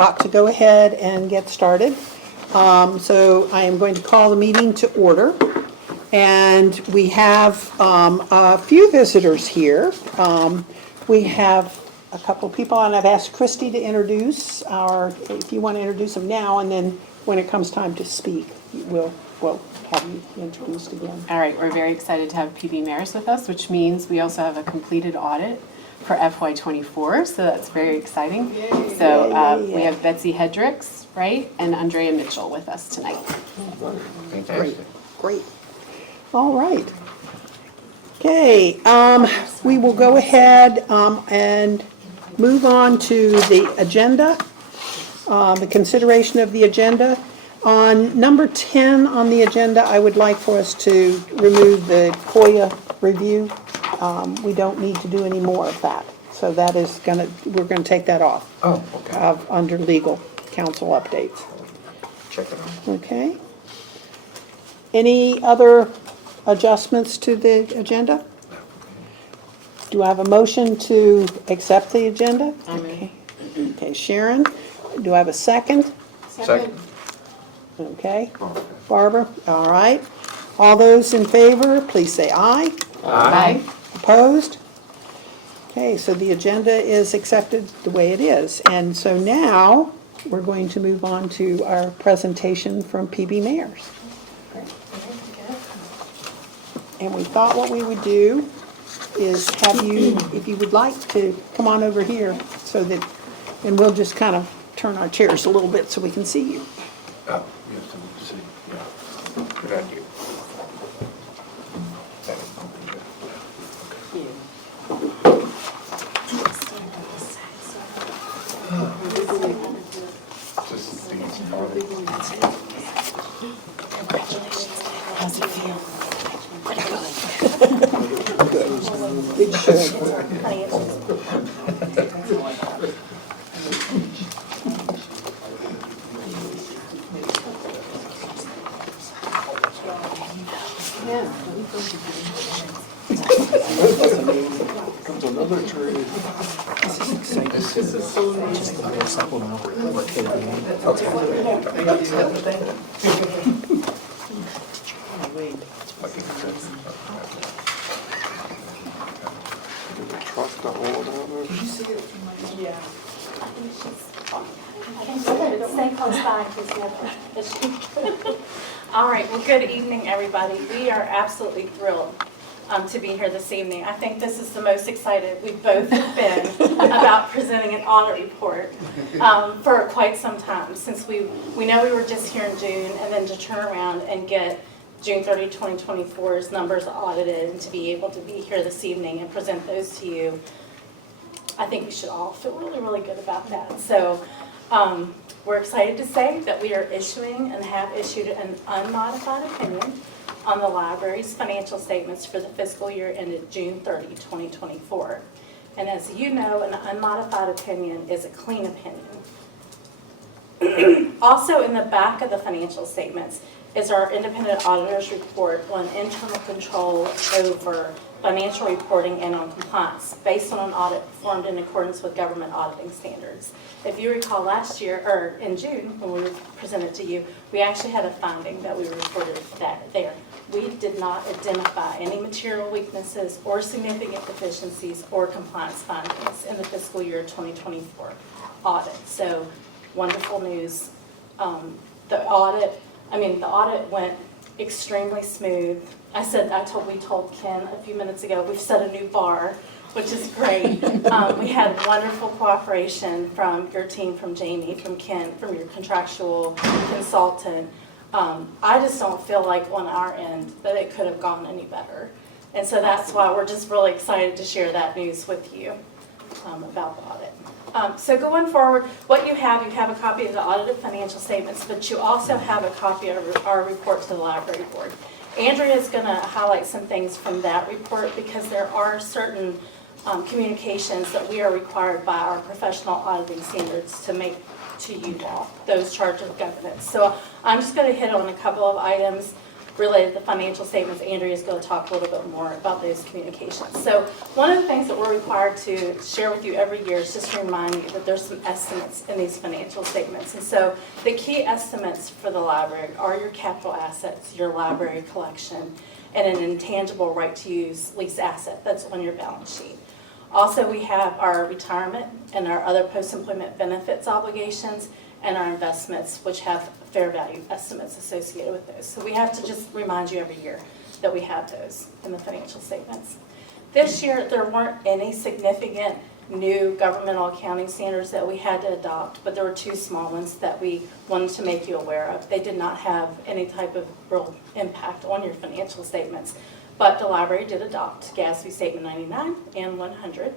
ought to go ahead and get started. So I am going to call the meeting to order. And we have a few visitors here. We have a couple of people, and I've asked Christy to introduce if you want to introduce them now, and then when it comes time to speak, we'll have you introduced again. All right, we're very excited to have PB Mayors with us, which means we also have a completed audit for FY24, so that's very exciting. Yay. So we have Betsy Hedricks, right, and Andrea Mitchell with us tonight. Great. All right. Okay, we will go ahead and move on to the agenda, the consideration of the agenda. On number 10 on the agenda, I would like for us to remove the COIA review. We don't need to do any more of that. So that is we're gonna take that off. Oh, okay. Under legal counsel updates. Check it out. Okay. Any other adjustments to the agenda? Do I have a motion to accept the agenda? Okay. Okay, Sharon, do I have a second? Second. Okay, Barbara, all right. All those in favor, please say aye. Aye. Opposed? Okay, so the agenda is accepted the way it is. And so now, we're going to move on to our presentation from PB Mayors. And we thought what we would do is have you, if you would like to come on over here so that, and we'll just kind of turn our chairs a little bit so we can see you. Oh, yes, I need to see. Yeah. Good idea. How's it feel? It should. Comes another tree. This is so nice. Just a little supplemental. What could it be? Trust the whole down there? Stay close by because you have All right, well, good evening, everybody. We are absolutely thrilled to be here this evening. I think this is the most excited we've both been about presenting an audit report for quite some time, since we know we were just here in June, and then to turn around and get June 30, 2024's numbers audited and to be able to be here this evening and present those to you. I think we should all feel really, really good about that. So we're excited to say that we are issuing and have issued an unmodified opinion on the library's financial statements for the fiscal year ended June 30, 2024. And as you know, an unmodified opinion is a clean opinion. Also in the back of the financial statements is our independent auditor's report on internal control over financial reporting and on compliance based on an audit performed in accordance with government auditing standards. If you recall last year, or in June, when we presented to you, we actually had a finding that we reported that there. We did not identify any material weaknesses or significant deficiencies or compliance findings in the fiscal year 2024 audit. So wonderful news. The audit went extremely smooth. We told Ken a few minutes ago, we've set a new bar, which is great. We had wonderful cooperation from your team, from Jamie, from Ken, from your contractual consultant. I just don't feel like on our end that it could have gone any better. And so that's why we're just really excited to share that news with you about the audit. So going forward, what you have a copy of the audited financial statements, but you also have a copy of our report to the library board. Andrea is going to highlight some things from that report because there are certain communications that we are required by our professional auditing standards to make to you all, those charged with governance. So I'm just going to hit on a couple of items. related to financial statements. Andrea's going to talk a little bit more about those communications. So one of the things that we're required to share with you every year is just to remind you that there's some estimates in these financial statements. And so the key estimates for the library are your capital assets, your library collection, and an intangible right-to-use lease asset that's on your balance sheet. Also, we have our retirement and our other post-employment benefits obligations and our investments, which have fair value estimates associated with those. So we have to just remind you every year that we have those in the financial statements. This year, there weren't any significant new governmental accounting standards that we had to adopt, but there were two small ones that we wanted to make you aware of. They did not have any type of real impact on your financial statements, but the library did adopt GASB Statement 99 and 100.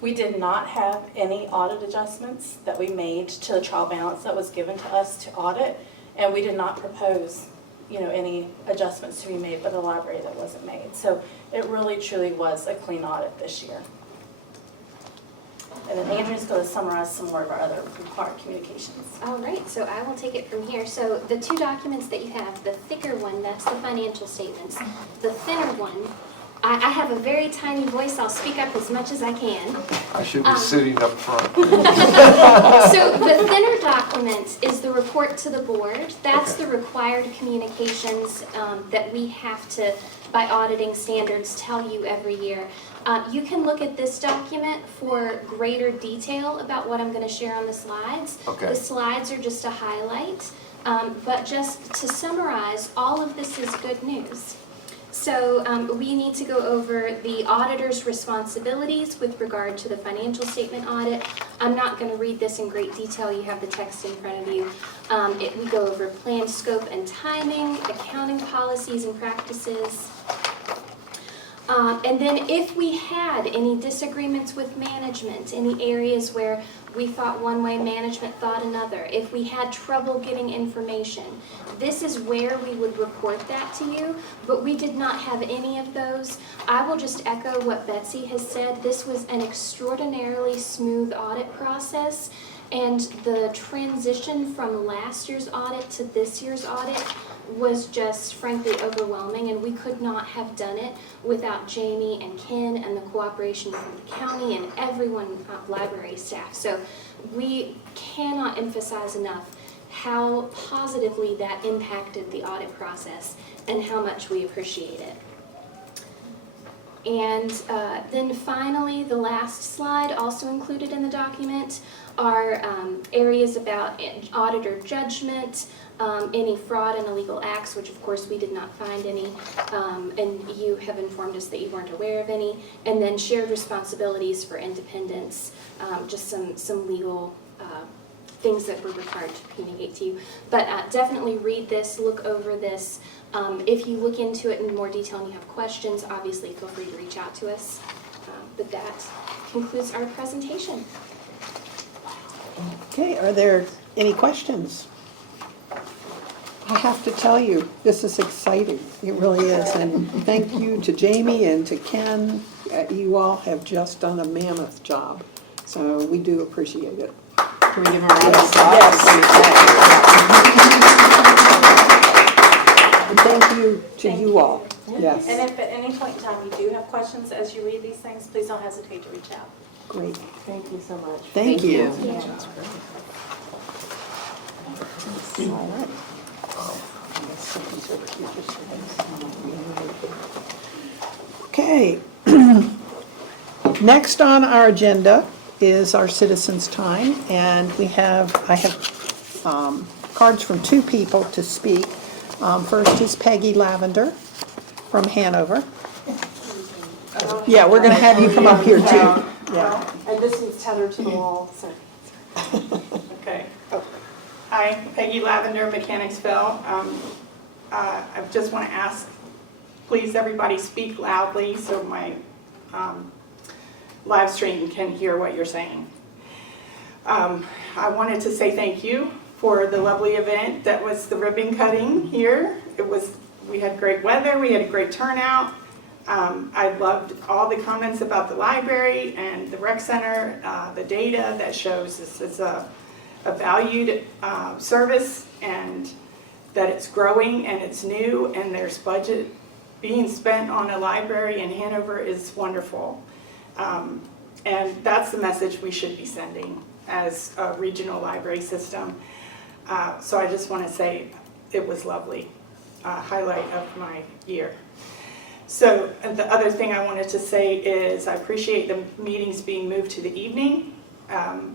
We did not have any audit adjustments that we made to the trial balance that was given to us to audit, and we did not propose, any adjustments to be made by the library that wasn't made. So it really truly was a clean audit this year. And then Andrea's going to summarize some more of our other required communications. All right, so I will take it from here. So the two documents that you have, the thicker one, that's the financial statements. The thinner one, I have a very tiny voice. I'll speak up as much as I can. I should be sitting up front. So the thinner document is the report to the board. That's the required communications that we have to, by auditing standards, tell you every year. You can look at this document for greater detail about what I'm going to share on the slides. Okay. The slides are just a highlight, but just to summarize, all of this is good news. So we need to go over the auditor's responsibilities with regard to the financial statement audit. I'm not going to read this in great detail. You have the text in front of you. We go over plan, scope, and timing, accounting policies and practices. And then if we had any disagreements with management, any areas where we thought one way, management thought another, if we had trouble getting information, this is where we would report that to you, but we did not have any of those. I will just echo what Betsy has said. This was an extraordinarily smooth audit process, and the transition from last year's audit to this year's audit was just frankly overwhelming, and we could not have done it without Jamie and Ken and the cooperation from the county and everyone, library staff. So we cannot emphasize enough how positively that impacted the audit process and how much we appreciate it. And then finally, the last slide, also included in the document, are areas about auditor judgment, any fraud and illegal acts, which of course we did not find any, and you have informed us that you weren't aware of any, and then shared responsibilities for independence, just some legal things that we're required to communicate to you. But definitely read this, look over this. If you look into it in more detail and you have questions, obviously feel free to reach out to us. But that concludes our presentation. Okay, are there any questions? I have to tell you, this is exciting. It really is. And thank you to Jamie and to Ken. You all have just done a mammoth job. So we do appreciate it. Can we give him a round of applause? Yes. And thank you to you all. Yes. And if at any point in time you do have questions as you read these things, please don't hesitate to reach out. Great. Thank you so much. Thank you. Yeah. All right. Okay. Next on our agenda is our citizens' time, and I have cards from two people to speak. First is Peggy Lavender from Hanover. Yeah, we're going to have you come up here too. Yeah. And this one's tethered to the wall, so. Okay. Hi, Peggy Lavender, Mechanicsville. I just want to ask, please everybody speak loudly so my live stream can hear what you're saying. I wanted to say thank you for the lovely event that was the ribbon cutting here. We had great weather, we had a great turnout. I loved all the comments about the library and the rec center, the data that shows this is a valued service, and that it's growing and it's new and there's budget being spent on a library in Hanover is wonderful. And that's the message we should be sending as a regional library system. So I just want to say it was lovely, highlight of my year. So the other thing I wanted to say is I appreciate the meetings being moved to the evening.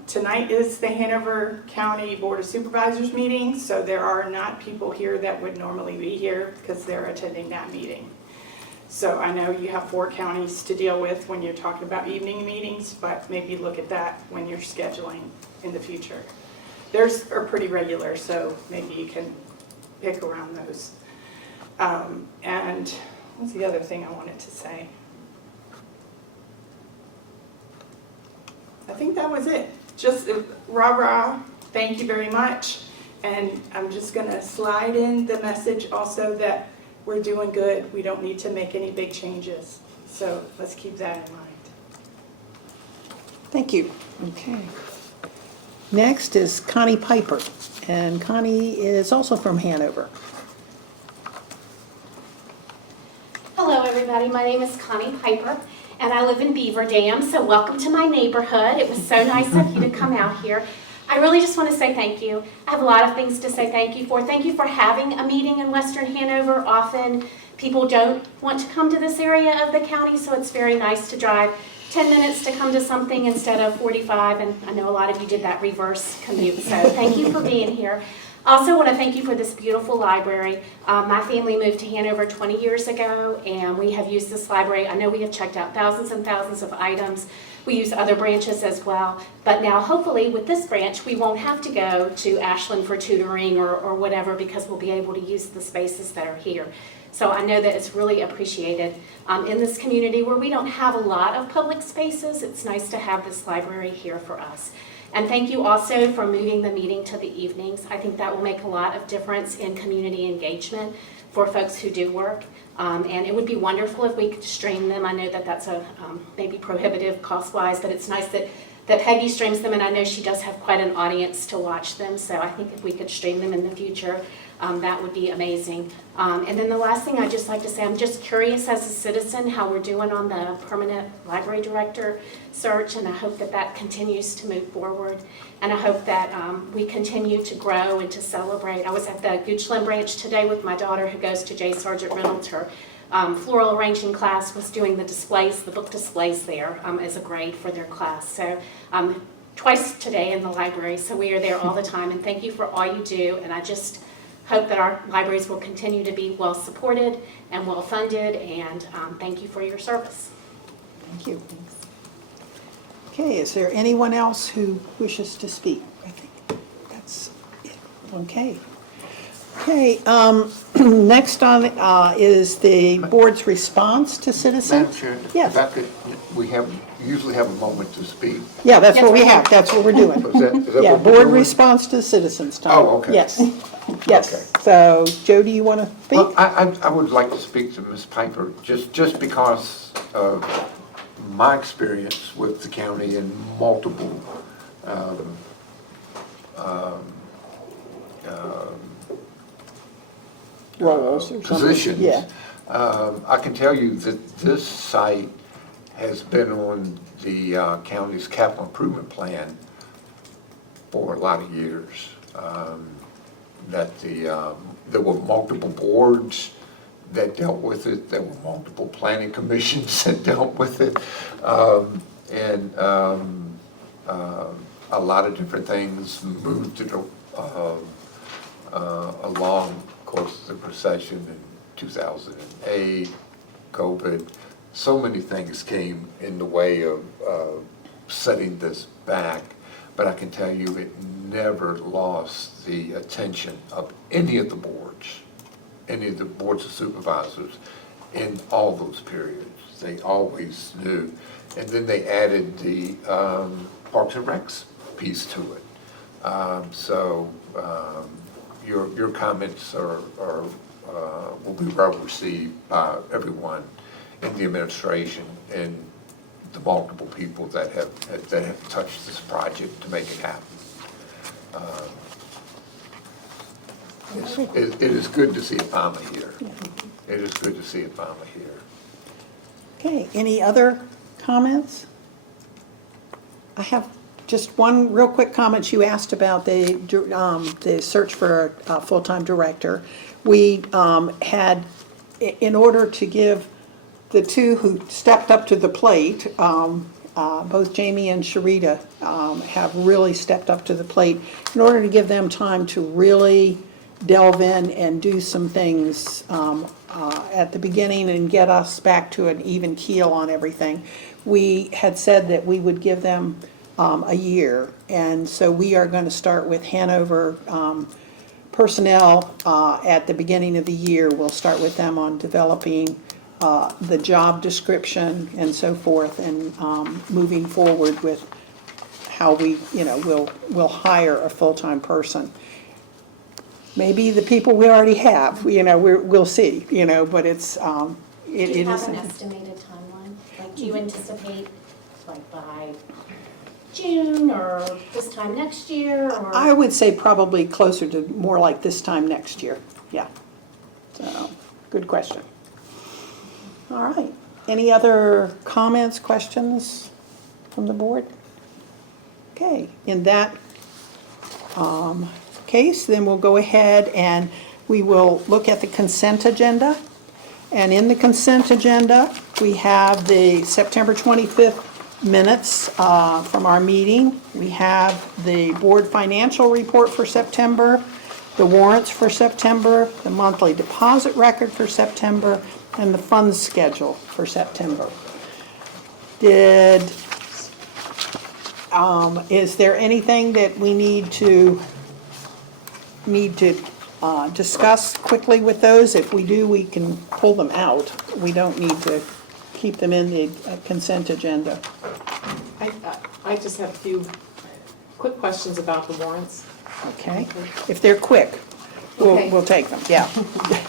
Tonight is the Hanover County Board of Supervisors meeting, so there are not people here that would normally be here because they're attending that meeting. So I know you have 4 counties to deal with when you're talking about evening meetings, but maybe look at that when you're scheduling in the future. Theirs are pretty regular, so maybe you can pick around those. And what's the other thing I wanted to say? I think that was it. Just rah-rah, thank you very much. And I'm just gonna slide in the message also that we're doing good. We don't need to make any big changes. So let's keep that in mind. Thank you. Okay. Next is Connie Piper, and Connie is also from Hanover. Hello, everybody. My name is Connie Piper, and I live in Beaver Dam, so welcome to my neighborhood. It was so nice of you to come out here. I really just want to say thank you. I have a lot of things to say thank you for. Thank you for having a meeting in Western Hanover. Often people don't want to come to this area of the county, so it's very nice to drive 10 minutes to come to something instead of 45, and I know a lot of you did that reverse commute, so thank you for being here. Also want to thank you for this beautiful library. My family moved to Hanover 20 years ago, and we have used this library. I know we have checked out thousands and thousands of items. We use other branches as well, but now hopefully with this branch, we won't have to go to Ashland for tutoring or whatever, because we'll be able to use the spaces that are here. So I know that it's really appreciated in this community where we don't have a lot of public spaces. It's nice to have this library here for us. And thank you also for moving the meeting to the evenings. I think that will make a lot of difference in community engagement for folks who do work. And it would be wonderful if we could stream them. I know that that's a maybe prohibitive cost-wise, but it's nice that Peggy streams them, and I know she does have quite an audience to watch them. So I think if we could stream them in the future, that would be amazing. And then the last thing I'd just like to say, I'm just curious as a citizen how we're doing on the permanent library director search, and I hope that that continues to move forward. And I hope that we continue to grow and to celebrate. I was at the Goochland branch today with my daughter who goes to J. Sargent Reynolds. Her floral arranging class was doing the displays, the book displays there as a grade for their class. So twice today in the library, so we are there all the time. And thank you for all you do, and I just hope that our libraries will continue to be well supported and well funded, and thank you for your service. Thank you. Okay, is there anyone else who wishes to speak? I think that's it. Okay. Okay, next on is the board's response to citizens. Madam Chair, Yes. if I could, we usually have a moment to speak. Yeah, that's Yes, what we ma'am. have, that's what we're doing. Is that Yeah, what we're board doing? response to citizens time. Oh, okay. Yes, Okay. yes. So, Joe, do you want to speak? Well, I would like to speak to Ms. Piper, just because of my experience with the county in multiple Roles or something. positions. Yeah, I can tell you that this site has been on the county's capital improvement plan for a lot of years. That there were multiple boards that dealt with it, there were multiple planning commissions that dealt with it, and a lot of different things moved it along, of course, the procession in 2008, COVID. So many things came in the way of setting this back, but I can tell you it never lost the attention of any of the boards of supervisors in all those periods. They always knew. And then they added the Parks and Recs piece to it. Your comments will be well received by everyone in the administration and the multiple people that have touched this project to make it happen. it is good to see Obama here. It is good to see Obama here. Okay, any other comments? I have just one real quick comment. You asked about the search for a full-time director. We had, in order to give the two who stepped up to the plate, both Jamie and Sharita have really stepped up to the plate, in order to give them time to really delve in and do some things at the beginning and get us back to an even keel on everything. We had said that we would give them a year, and so we are going to start with Hanover personnel at the beginning of the year. We'll start with them on developing the job description and so forth, and moving forward with how we, we'll hire a full-time person. Maybe the people we already have, we'll see, but it's, Do it you is. have an estimated timeline? Like, do you anticipate, like, by June or this time next year, or? I would say probably closer to more like this time next year, yeah. So, good question. All right, any other comments, questions from the board? Okay, in that case, then we'll go ahead and we will look at the consent agenda. And in the consent agenda, we have the September 25th minutes from our meeting. We have the board financial report for September, the warrants for September, the monthly deposit record for September, and the funds schedule for September. Is there anything that we need to discuss quickly with those? If we do, we can pull them out. We don't need to keep them in the consent agenda. I just have a few quick questions about the warrants. Okay? If they're quick, Okay. we'll take them, yeah.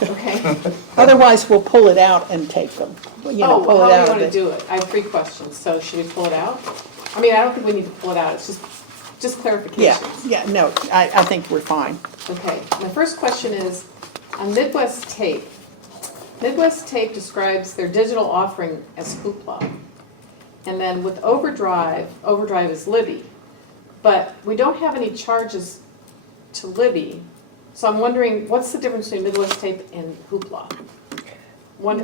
Okay. Otherwise, we'll pull it out and take them. Oh, Pull how it do out you of want to it. do it? I have 3 questions, so should we pull it out? I mean, I don't think we need to pull it out, it's just clarifications. Yeah, no, I think we're fine. Okay, my first question is, on Midwest Tape. Midwest Tape describes their digital offering as Hoopla. And then with Overdrive is Libby. But we don't have any charges to Libby. So I'm wondering, what's the difference between Midwest Tape and Hoopla?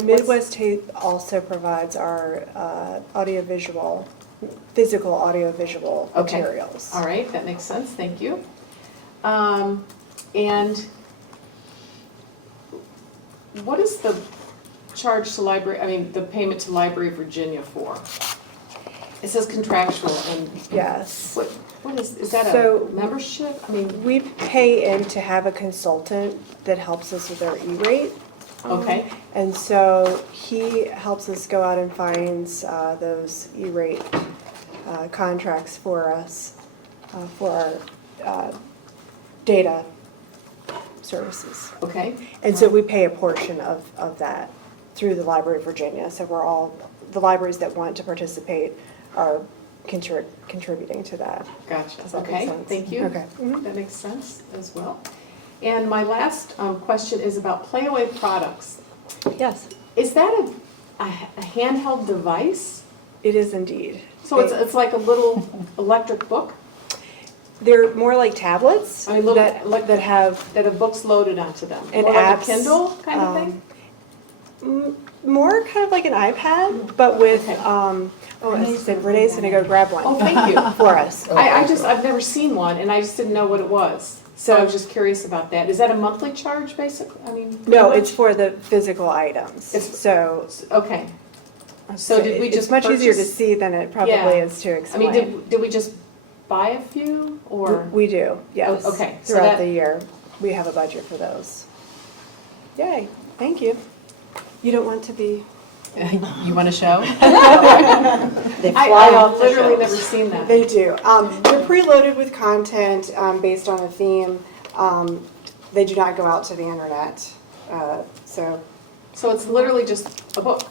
Midwest Tape also provides our physical audiovisual Okay. materials. All right, that makes sense, thank you. And what is the charge to the payment to Library of Virginia for? It says contractual, and Yes. what is that So- a membership? I mean, We pay in to have a consultant that helps us with our E-rate. okay, And so he helps us go out and finds those E-rate contracts for us, for our data services. okay, And so we pay a portion of that through the Library of Virginia. So the libraries that want to participate are contributing to that. gotcha, Does that make okay, sense? thank you. Okay. Mhm. That makes sense as well. And my last question is about Playaway products. Yes, Is that a handheld device? it is indeed. So it's like a little electric book? They're more like tablets I mean, little, like that have that have books loaded onto them. And More like apps, a Kindle kind of thing? more kind of like an iPad, but with, Okay. Renee's gonna go grab one. Oh, thank you. For us. I've never seen one, and I just didn't know what it was. So I was just curious about that. Is that a monthly charge, basically? I mean, No, pretty it's much? for the physical items, It's- so. Okay. So did we It's just much easier to purchase- see than it probably Yeah. is to I mean, explain. did we just buy a few, or? We do, yes. Oh, okay, so Throughout that- the year, we have a budget for those. Yay, thank you. You don't want to be, You want to show? they fly I've off the literally shelves. never seen that. They do. They're preloaded with content based on a theme. They do not go out to the internet, so. So it's literally just a book?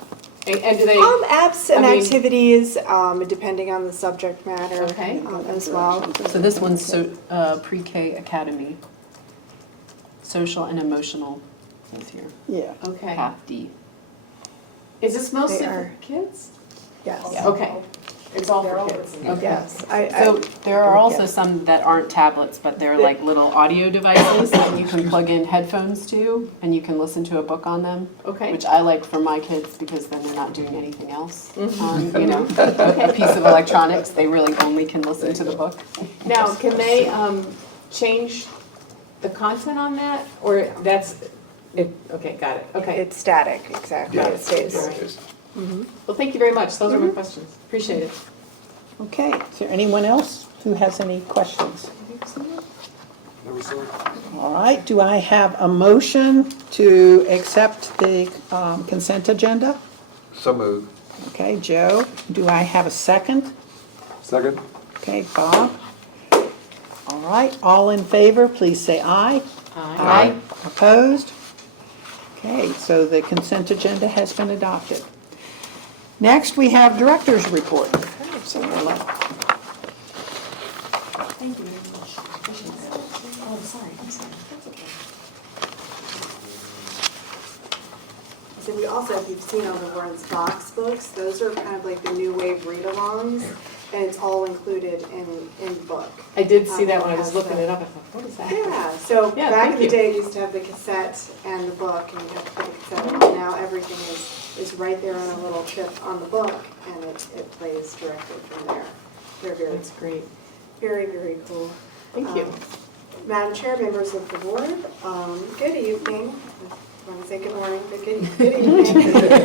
And do they, Apps and I mean- activities, depending on the subject matter. Okay. As well. So this one's pre-K Academy. social and emotional is here. Yeah, Okay. Path D. Is this mostly They for are. kids? Yes. Okay. It's all for kids. Okay. Yes. So there are also some that aren't tablets, but they're like little audio devices that you can plug in headphones to, and you can listen to a book on them. Okay. Which I like for my kids because then they're not doing anything else. You know, a piece of electronics, they really only can listen to the book. Now, can they change the content on that, or that's, okay, got it, okay. It's static, exactly. Yeah, It stays. it's- Well, thank you very much, those are my questions, appreciate it. okay. Is there anyone else who has any questions? All right, do I have a motion to accept the consent agenda? So moved. Okay, Joe, do I have a second? Second. Okay, Bob? All right, all in favor, please say aye. Aye. Opposed? Okay, so the consent agenda has been adopted. Next, we have director's report. So we'll let- Thank you very much. Appreciate it. Oh, sorry, I'm sorry. That's okay. So we also, if you've seen on the Warren's Box books, those are kind of like the new wave read-alongs, and it's all included in the book. I did see that when I was looking it up, I thought, what is that? Yeah, so Yeah, back in thank the you. day, it used to have the cassette and the book, and you have to put the cassette in, and now everything is right there on a little chip on the book, and it plays directly from there. They're very, That's great, very, very cool. thank you. Madam Chair, members of the board, good evening. I want to say good morning, but good evening.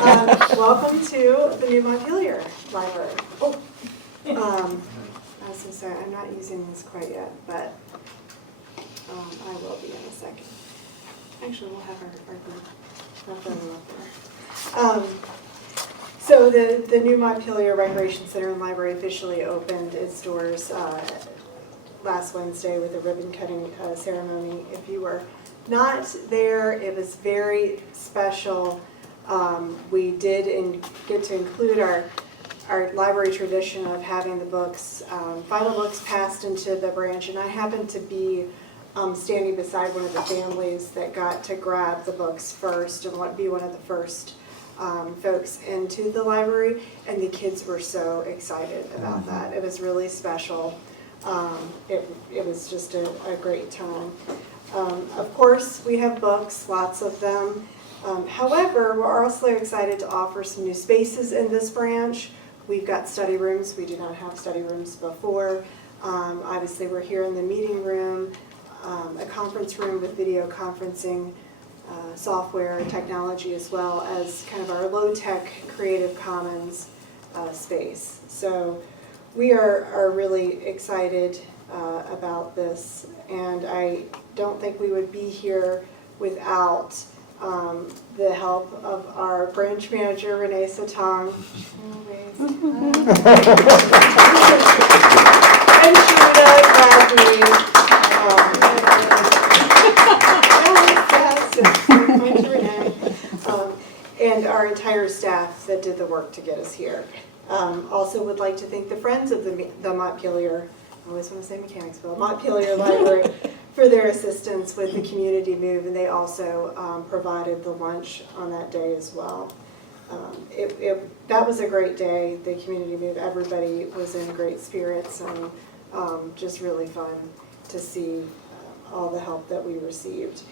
Welcome to the new Montpelier Library. Oh, I was going to say, I'm not using this quite yet, but I will be in a second. Actually, we'll have our photo up there. So the new Montpelier Recreation Center and Library officially opened its doors last Wednesday with a ribbon cutting ceremony. If you were not there, it was very special. We did get to include our library tradition of having the books, final books passed into the branch, and I happened to be standing beside one of the families that got to grab the books first and be one of the first folks into the library, and the kids were so excited about that. It was really special. It was just a great time. Of course, we have books, lots of them. However, we're also excited to offer some new spaces in this branch. We've got study rooms. We did not have study rooms before. Obviously, we're here in the meeting room, a conference room with video conferencing software and technology, as well as kind of our low-tech Creative Commons space. So we are really excited about this, and I don't think we would be here without the help of our branch manager, Renee Satang. And Sheena Bradley. And our entire staff that did the work to get us here. Also would like to thank the Friends of the Montpelier, I always want to say Mechanicsville, Montpelier Library for their assistance with the community move, and they also provided the lunch on that day as well. That was a great day, the community move. Everybody was in great spirits, and just really fun to see all the help that we received.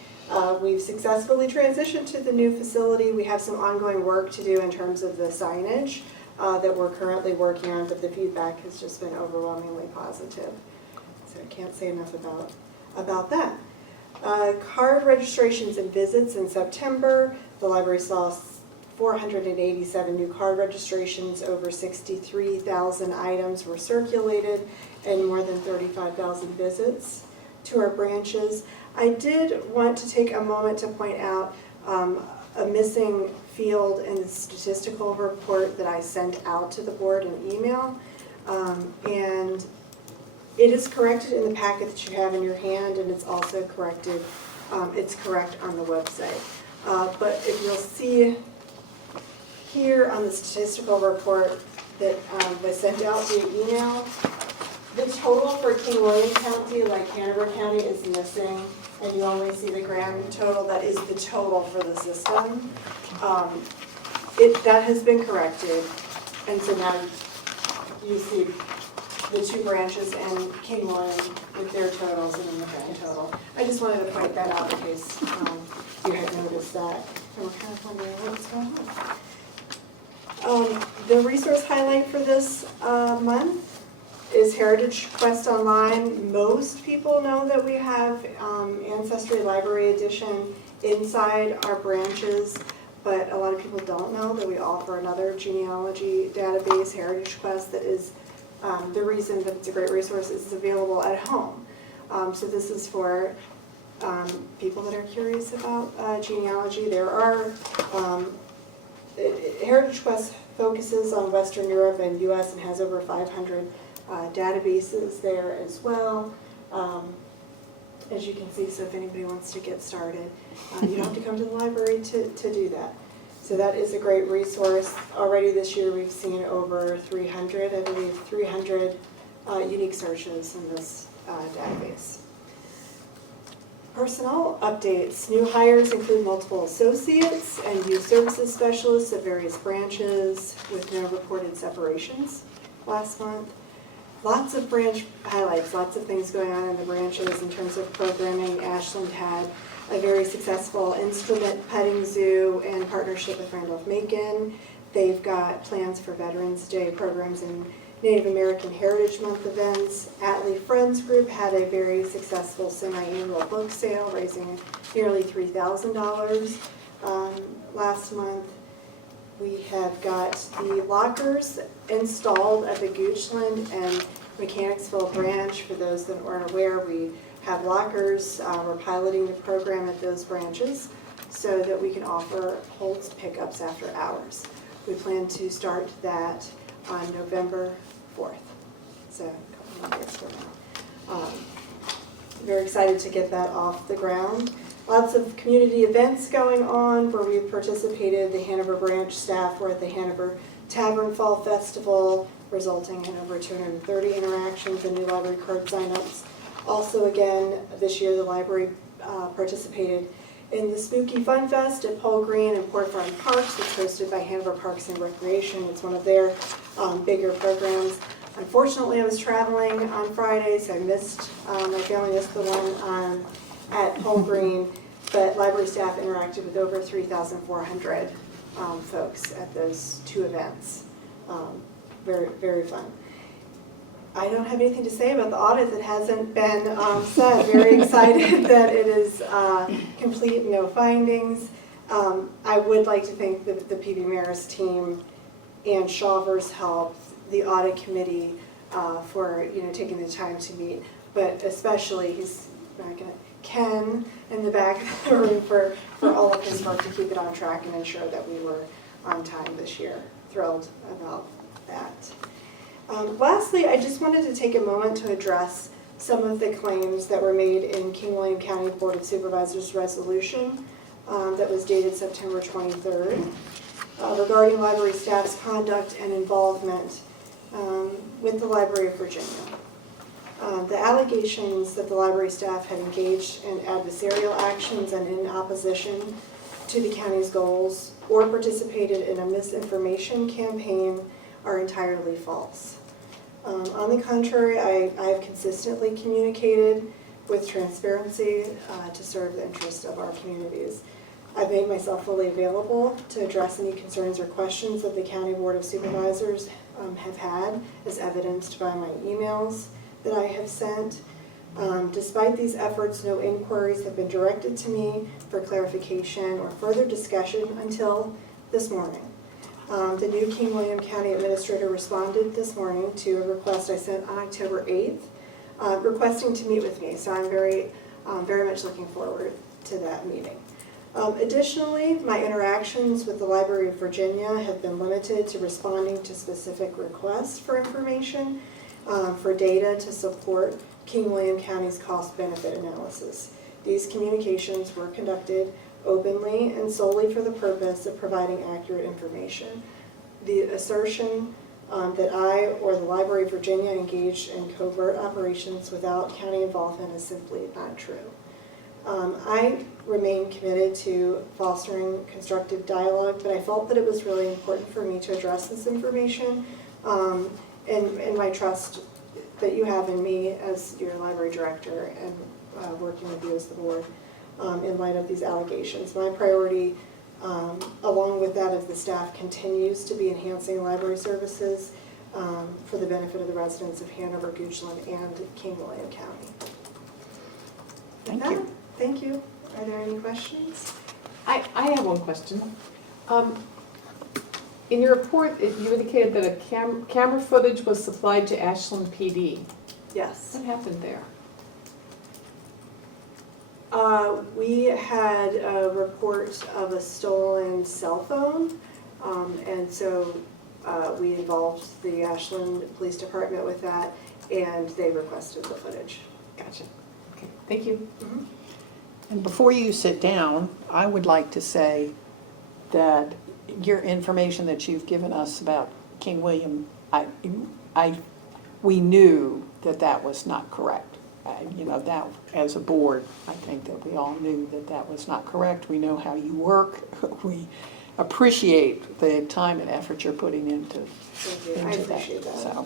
We've successfully transitioned to the new facility. We have some ongoing work to do in terms of the signage that we're currently working on, but the feedback has just been overwhelmingly positive. So I can't say enough about that. Card registrations and visits in September. The library saw 487 new card registrations, over 63,000 items were circulated, and more than 35,000 visits to our branches. I did want to take a moment to point out a missing field in the statistical report that I sent out to the board in email. And it is corrected in the packet that you have in your hand, and it's also corrected, it's correct on the website. But if you'll see here on the statistical report that was sent out via email, The total for King William County, like Hanover County, is missing, and you only see the grand total. That is the total for the system. That has been corrected, and so now you see the two branches and King William with their totals and then the grand total. I just wanted to point that out in case you had noticed that, and we're kind of wondering what's going on. The resource highlight for this month is Heritage Quest Online. Most people know that we have Ancestry Library Edition inside our branches, but a lot of people don't know that we offer another genealogy database, Heritage Quest, that is the reason that it's a great resource is it's available at home. So this is for people that are curious about genealogy. There are, Heritage Quest focuses on Western Europe and US and has over 500 databases there as well. As you can see, so if anybody wants to get started, you don't have to come to the library to do that. So that is a great resource. Already this year we've seen over 300, I believe 300 unique searches in this database. Personnel updates. New hires include multiple associates and youth services specialists at various branches with no reported separations last month. Lots of branch highlights, lots of things going on in the branches in terms of programming. Ashland had a very successful instrument petting zoo in partnership with Randolph-Macon. They've got plans for Veterans Day programs and Native American Heritage Month events. Atlee Friends Group had a very successful semi-annual book sale, raising nearly $3,000 last month. We have got the lockers installed at the Goochland and Mechanicsville branch. For those that aren't aware, we have lockers. We're piloting the program at those branches so that we can offer Holtz pickups after hours. We plan to start that on November 4th, so a couple of days from now. Very excited to get that off the ground. Lots of community events going on where we've participated. The Hanover branch staff were at the Hanover Tavern Fall Festival, resulting in over 230 interactions and new library card signups. Also again, this year the library participated in the Spooky Fun Fest at Pole Green and Port Farm Parks. It's hosted by Hanover Parks and Recreation. It's one of their bigger programs. Unfortunately, I was traveling on Friday, so I missed, my family missed the one at Pole Green, but library staff interacted with over 3,400 folks at those two events. Very, very fun. I don't have anything to say about the audit that hasn't been said. Very excited that it is complete, no findings. I would like to thank the PB Mayor's team and Shawver's help, the audit committee for taking the time to meet, but especially he's not gonna, Ken in the back of the room for all of his work to keep it on track and ensure that we were on time this year. Thrilled about that. Lastly, I just wanted to take a moment to address some of the claims that were made in King William County Board of Supervisors resolution that was dated September 23rd regarding library staff's conduct and involvement with the Library of Virginia. The allegations that the library staff had engaged in adversarial actions and in opposition to the county's goals or participated in a misinformation campaign are entirely false. On the contrary, I have consistently communicated with transparency to serve the interests of our communities. I've made myself fully available to address any concerns or questions that the County Board of Supervisors have had, as evidenced by my emails that I have sent. Despite these efforts, no inquiries have been directed to me for clarification or further discussion until this morning. The new King William County Administrator responded this morning to a request I sent on October 8th, requesting to meet with me. So I'm very much looking forward to that meeting. Additionally, my interactions with the Library of Virginia have been limited to responding to specific requests for information, for data to support King William County's cost-benefit analysis. These communications were conducted openly and solely for the purpose of providing accurate information. The assertion that I or the Library of Virginia engaged in covert operations without county involvement is simply not true. I remain committed to fostering constructive dialogue, but I felt that it was really important for me to address this information and my trust that you have in me as your library director and working with you as the board in light of these allegations. My priority, along with that of the staff, continues to be enhancing library services for the benefit of the residents of Hanover, Goochland, and King William County. Thank With you. that, thank you. Are there any questions? I have one question. In your report, you indicated that a camera footage was supplied to Ashland PD. Yes. What happened there? We had a report of a stolen cell phone, and so we involved the Ashland Police Department with that, and they requested the footage. Gotcha. Okay, thank you. And before you sit down, I would like to say that your information that you've given us about King William, we knew that that was not correct. You know, that, as a board, I think that we all knew that that was not correct. We know how you work. We appreciate the time and effort you're putting into Thank you. I appreciate that.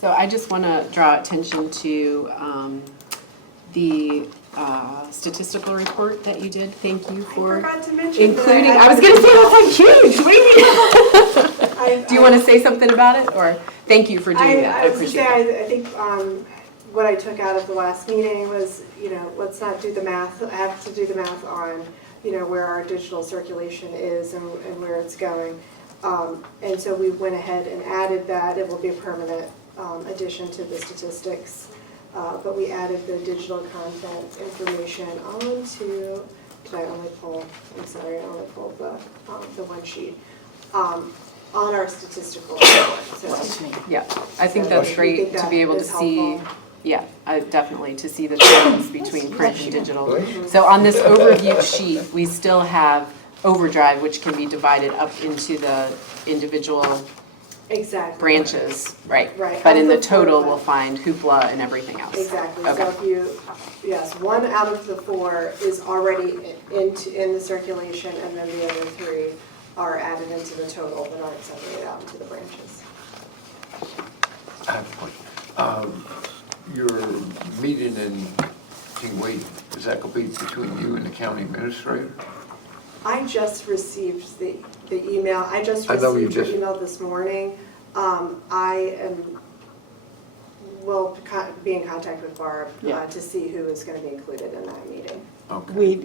So I just want to draw attention to the statistical report that you did. Thank you I for forgot to mention including. that I was going to say that's like huge. Do you want to say something about it, or thank you for doing that? I appreciate that. I think what I took out of the last meeting was, you know, let's not do the math. I have to do the math on, you know, where our digital circulation is and where it's going. And so we went ahead and added that. It will be a permanent addition to the statistics. But we added the digital content information onto, did I only pull, I'm sorry, I only pulled the one sheet, on our statistical report. So, Yeah, I think that's we great think to that be able to is see. helpful. Yeah, definitely, to see the trends between print and digital. So on this overview sheet, we still have Overdrive, which can be divided up into the individual Exactly. branches, right? Right. But in the Of the total, four, we'll find Hoopla and everything else. Exactly. Okay. So if you, yes, 1 out of the 4 is already in the circulation, and then the other 3 are added into the total but aren't separated out into the branches. I have a question. Your meeting in King William, is that going to be between you and the county administrator? I just received the email. I just I know you received your just- email this morning. Will be in contact with Barb Yeah. to see who is going to be included in that meeting. Okay.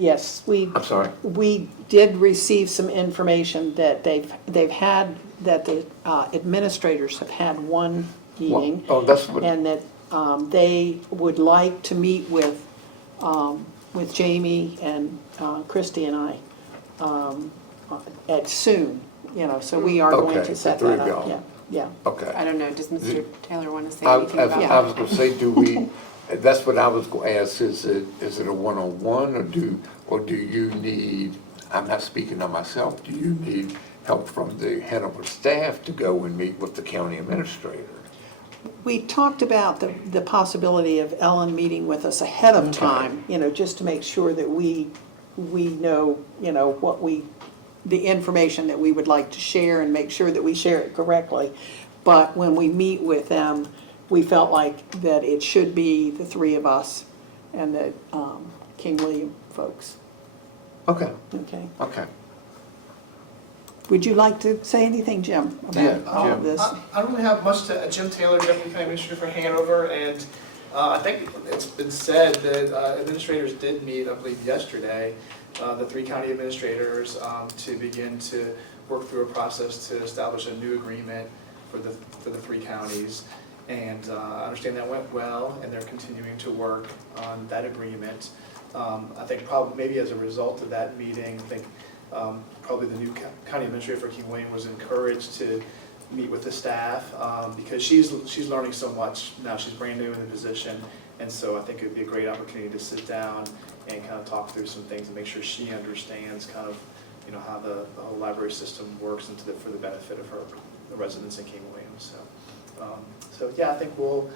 I'm sorry. We did receive some information that they've had, that the administrators have had one meeting. Oh, that's what, And that they would like to meet with Jamie and Christy and I at soon, you know, so we are going Okay, to set the three that of up. y'all. Yeah. okay. I don't know, does Mr. Taylor want to say I anything about I that? was going to say, do we, that's what I was going to ask, is it a one-on-one, or do you need, I'm not speaking of myself, do you need help from the Hanover staff to go and meet with the county administrator? We talked about the possibility of Ellen meeting with us ahead of Okay. time, you know, just to make sure that we know, you know, the information that we would like to share and make sure that we share it correctly. But when we meet with them, we felt like that it should be the 3 of us and the King William folks, Okay, okay? okay. Would you like to say anything, Jim, Yeah, about all of Jim. this? I don't really have much to, Jim Taylor, Deputy County Administrator for Hanover, and I think it's been said that administrators did meet, I believe, yesterday, the 3 county administrators, to begin to work through a process to establish a new agreement for the 3 counties. And I understand that went well, and they're continuing to work on that agreement. I think probably maybe as a result of that meeting, I think probably the new county administrator for King William was encouraged to meet with the staff because she's learning so much now. She's brand new in the position, and so I think it would be a great opportunity to sit down and kind of talk through some things and make sure she understands kind of, you know, how the whole library system works and for the benefit of her the residents in King William. So yeah, I think we'll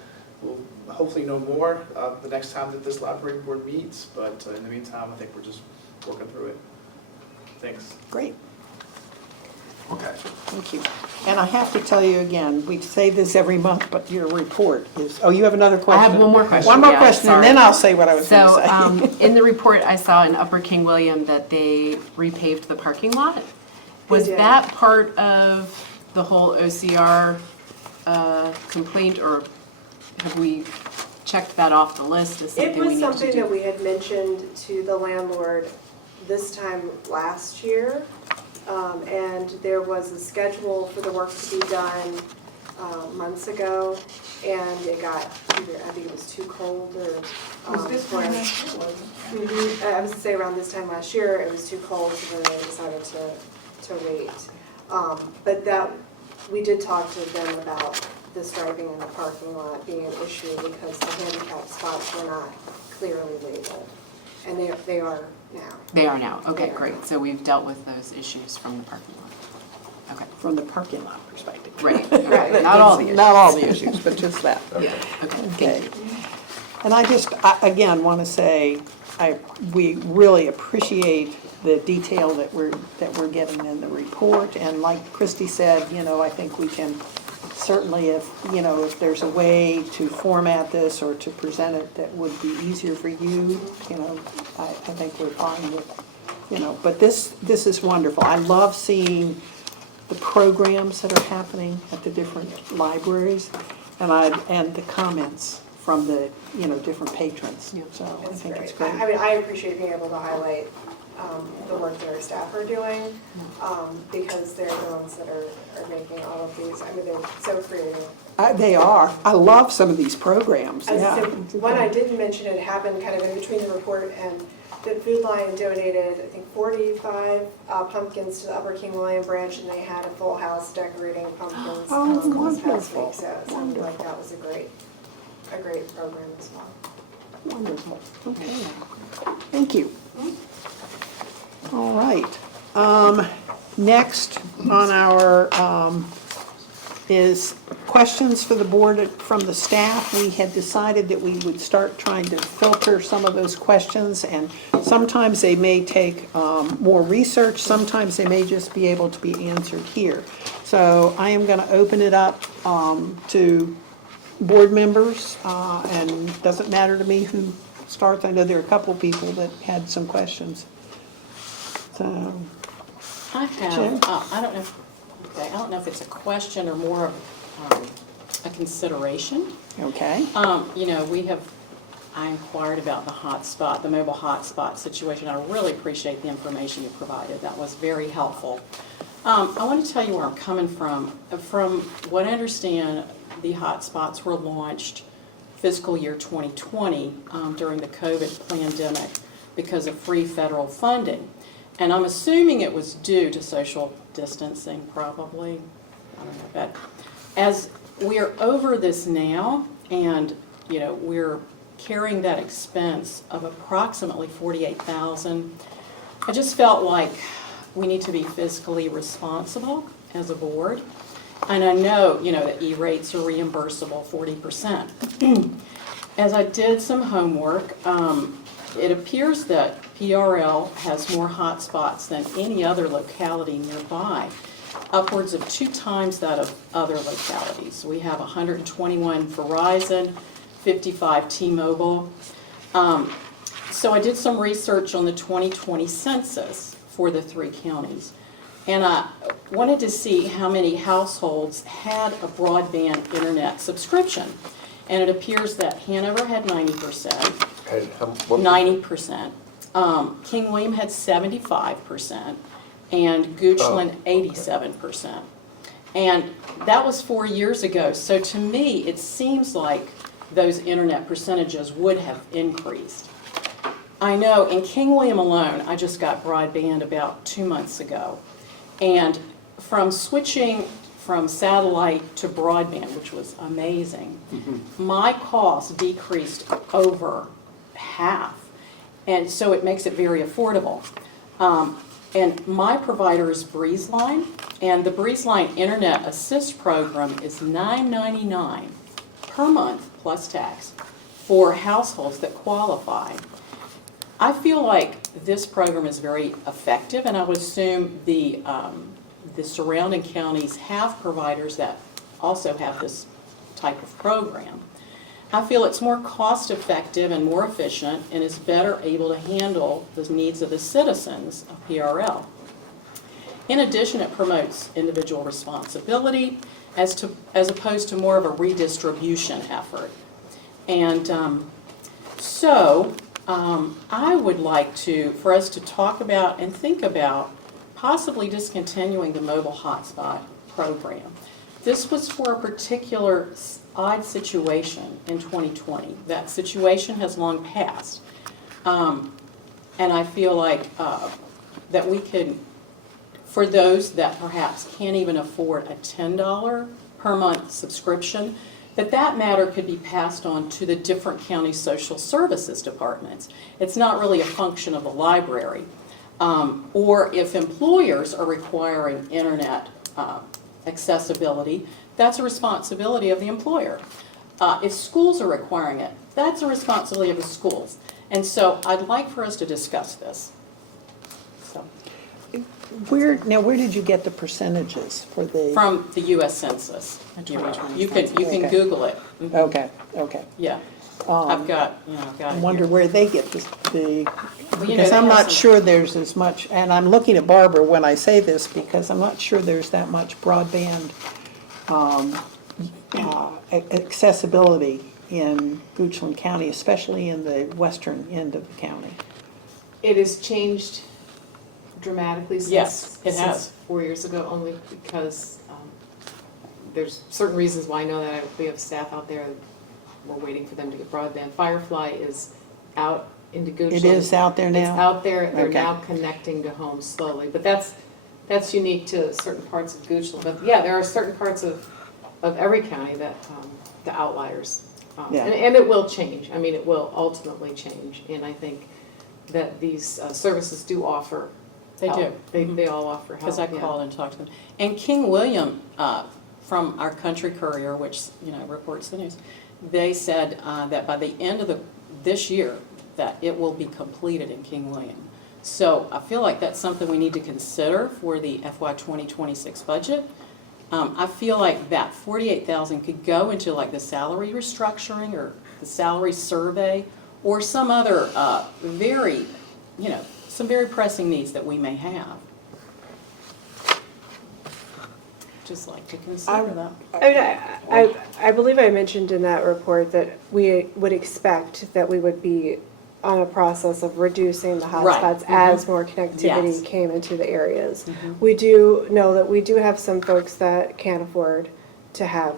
hopefully know more the next time that this library board meets, but in the meantime, I think we're just working through it. Thanks. Great, Okay. thank you. And I have to tell you again, we say this every month, but your report is, oh, you have another I question? have one more question. One more yeah, question, and sorry. then I'll say what I was going So, to say. in the report, I saw in Upper King William that they repaved the parking lot. Was did. that part of the whole OCR complaint, or have we checked that off the list as It something we was need to something that do? we had mentioned to the landlord this time last year. And there was a schedule for the work to be done months ago, and it got either, I think it was too cold or. Was this for time us. last year, wasn't it? Mhm. I was to say around this time last year, it was too cold, so then they decided to wait. But that, we did talk to them about the striping in the parking lot being an issue because the handicap spots were not clearly labeled. And they are now. They are now, okay, They are great. now. So we've dealt with those issues from the parking lot. Okay, From the parking lot perspective. right, okay, not all the issues. Not all the issues, but just that. Yeah, okay, thank you. And I just, again, want to say, we really appreciate the detail that we're getting in the report. And like Christy said, I think we can certainly, if there's a way to format this or to present it that would be easier for you, I think we're fine with, but this is wonderful. I love seeing the programs that are happening at the different libraries and the comments from the, different patrons. Yeah. So I It's think great. it's great. I mean, I appreciate being able to highlight the work that our staff are doing, because they're the ones that are making all of these, I mean, they're so creative. They are. I love some of these programs, yeah. One I didn't mention, it happened kind of in between the report and the Food Lion donated, I think, 45 pumpkins to the Upper King William branch, and they had a full house decorating pumpkins Oh, this past wonderful, week. So it sounded like that was a great program as well. Wonderful. Okay. Thank you. All right. Next on our is questions for the board from the staff. We had decided that we would start trying to filter some of those questions, and sometimes they may take more research, sometimes they may just be able to be answered here. So I am going to open it up to board members, and it doesn't matter to me who starts. I know there are a couple people that had some questions. So, I Sure. have, I don't know if it's a question or more of a consideration. okay. I inquired about the mobile hotspot situation. I really appreciate the information you provided. That was very helpful. I want to tell you where I'm coming from. From what I understand, the hotspots were launched fiscal year 2020 during the COVID pandemic because of free federal funding. And I'm assuming it was due to social distancing, probably. I don't know. But as we are over this now, and we're carrying that expense of approximately $48,000, I just felt like we need to be fiscally responsible as a board. And I know, that E-rates are reimbursable 40%. As I did some homework, it appears that PRL has more hotspots than any other locality nearby, upwards of 2 times that of other localities. We have 121 Verizon, 55 T-Mobile. So I did some research on the 2020 census for the 3 counties. And I wanted to see how many households had a broadband internet subscription. And it appears that Hanover had 90%. And what- 90%. King William had 75%, and Goochland 87%. And that was 4 years ago. So to me, it seems like those internet percentages would have increased. I know in King William alone, I just got broadband about 2 months ago. And from switching from satellite to broadband, which was amazing, my cost decreased over half. And so it makes it very affordable. And my provider is BreezeLine, and the BreezeLine Internet Assist program is $9.99 per month plus tax for households that qualify. I feel like this program is very effective, and I would assume the surrounding counties have providers that also have this type of program. I feel it's more cost-effective and more efficient and is better able to handle the needs of the citizens of PRL. In addition, it promotes individual responsibility as opposed to more of a redistribution effort. And I would like for us to talk about and think about possibly discontinuing the mobile hotspot program. This was for a particular odd situation in 2020. That situation has long passed. And I feel like that we could, for those that perhaps can't even afford a $10 per month subscription, that matter could be passed on to the different county social services departments. It's not really a function of the library. Or if employers are requiring internet accessibility, that's a responsibility of the employer. If schools are requiring it, that's a responsibility of the schools. And so I'd like for us to discuss this. So, Where did you get the percentages for the? from the U.S. Census. You can Okay. Google it. Mhm. Okay. Yeah. I've got I it wonder here. where they get the, Well, because they I'm have not some- sure there's as much, and I'm looking at Barbara when I say this, because I'm not sure there's that much broadband accessibility in Goochland County, especially in the western end of the county. It has changed dramatically Yes, it since has. 4 years ago, only because there's certain reasons why I know that we have staff out there, we're waiting for them to get broadband. Firefly is out into Goochland. It is out there now? It's out there, they're Okay. now connecting to homes slowly, but that's unique to certain parts of Goochland. But yeah, there are certain parts of every county that, the outliers. Yeah. And it will change, I mean, it will ultimately change, and I think that these services do offer They help. do. They all offer help. Because I yeah. called and talked to them. And King William, from our Country Courier, which, reports the news, they said that by the end of this year, that it will be completed in King William. So I feel like that's something we need to consider for the FY 2026 budget. I feel like that $48,000 could go into like the salary restructuring or the salary survey or some other some very pressing needs that we may have. Just like to consider that. I mean, I believe I mentioned in that report that we would expect that we would be on a process of reducing the Right. hotspots as more connectivity Yes. came into the areas. We do know that we do have some folks that can't afford to have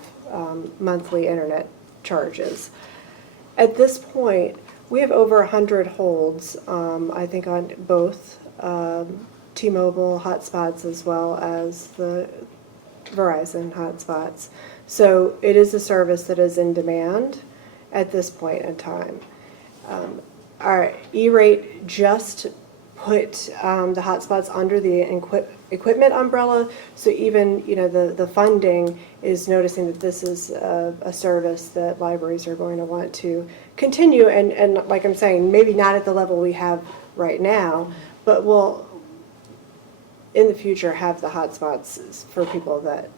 monthly internet charges. At this point, we have over 100 holds, I think on both T-Mobile hotspots as well as the Verizon hotspots. So it is a service that is in demand at this point in time. Our E-rate just put the hotspots under the equipment umbrella, so even, the funding is noticing that this is a service that libraries are going to want to continue, and like I'm saying, maybe not at the level we have right now, but we'll, in the future, have the hotspots for people that,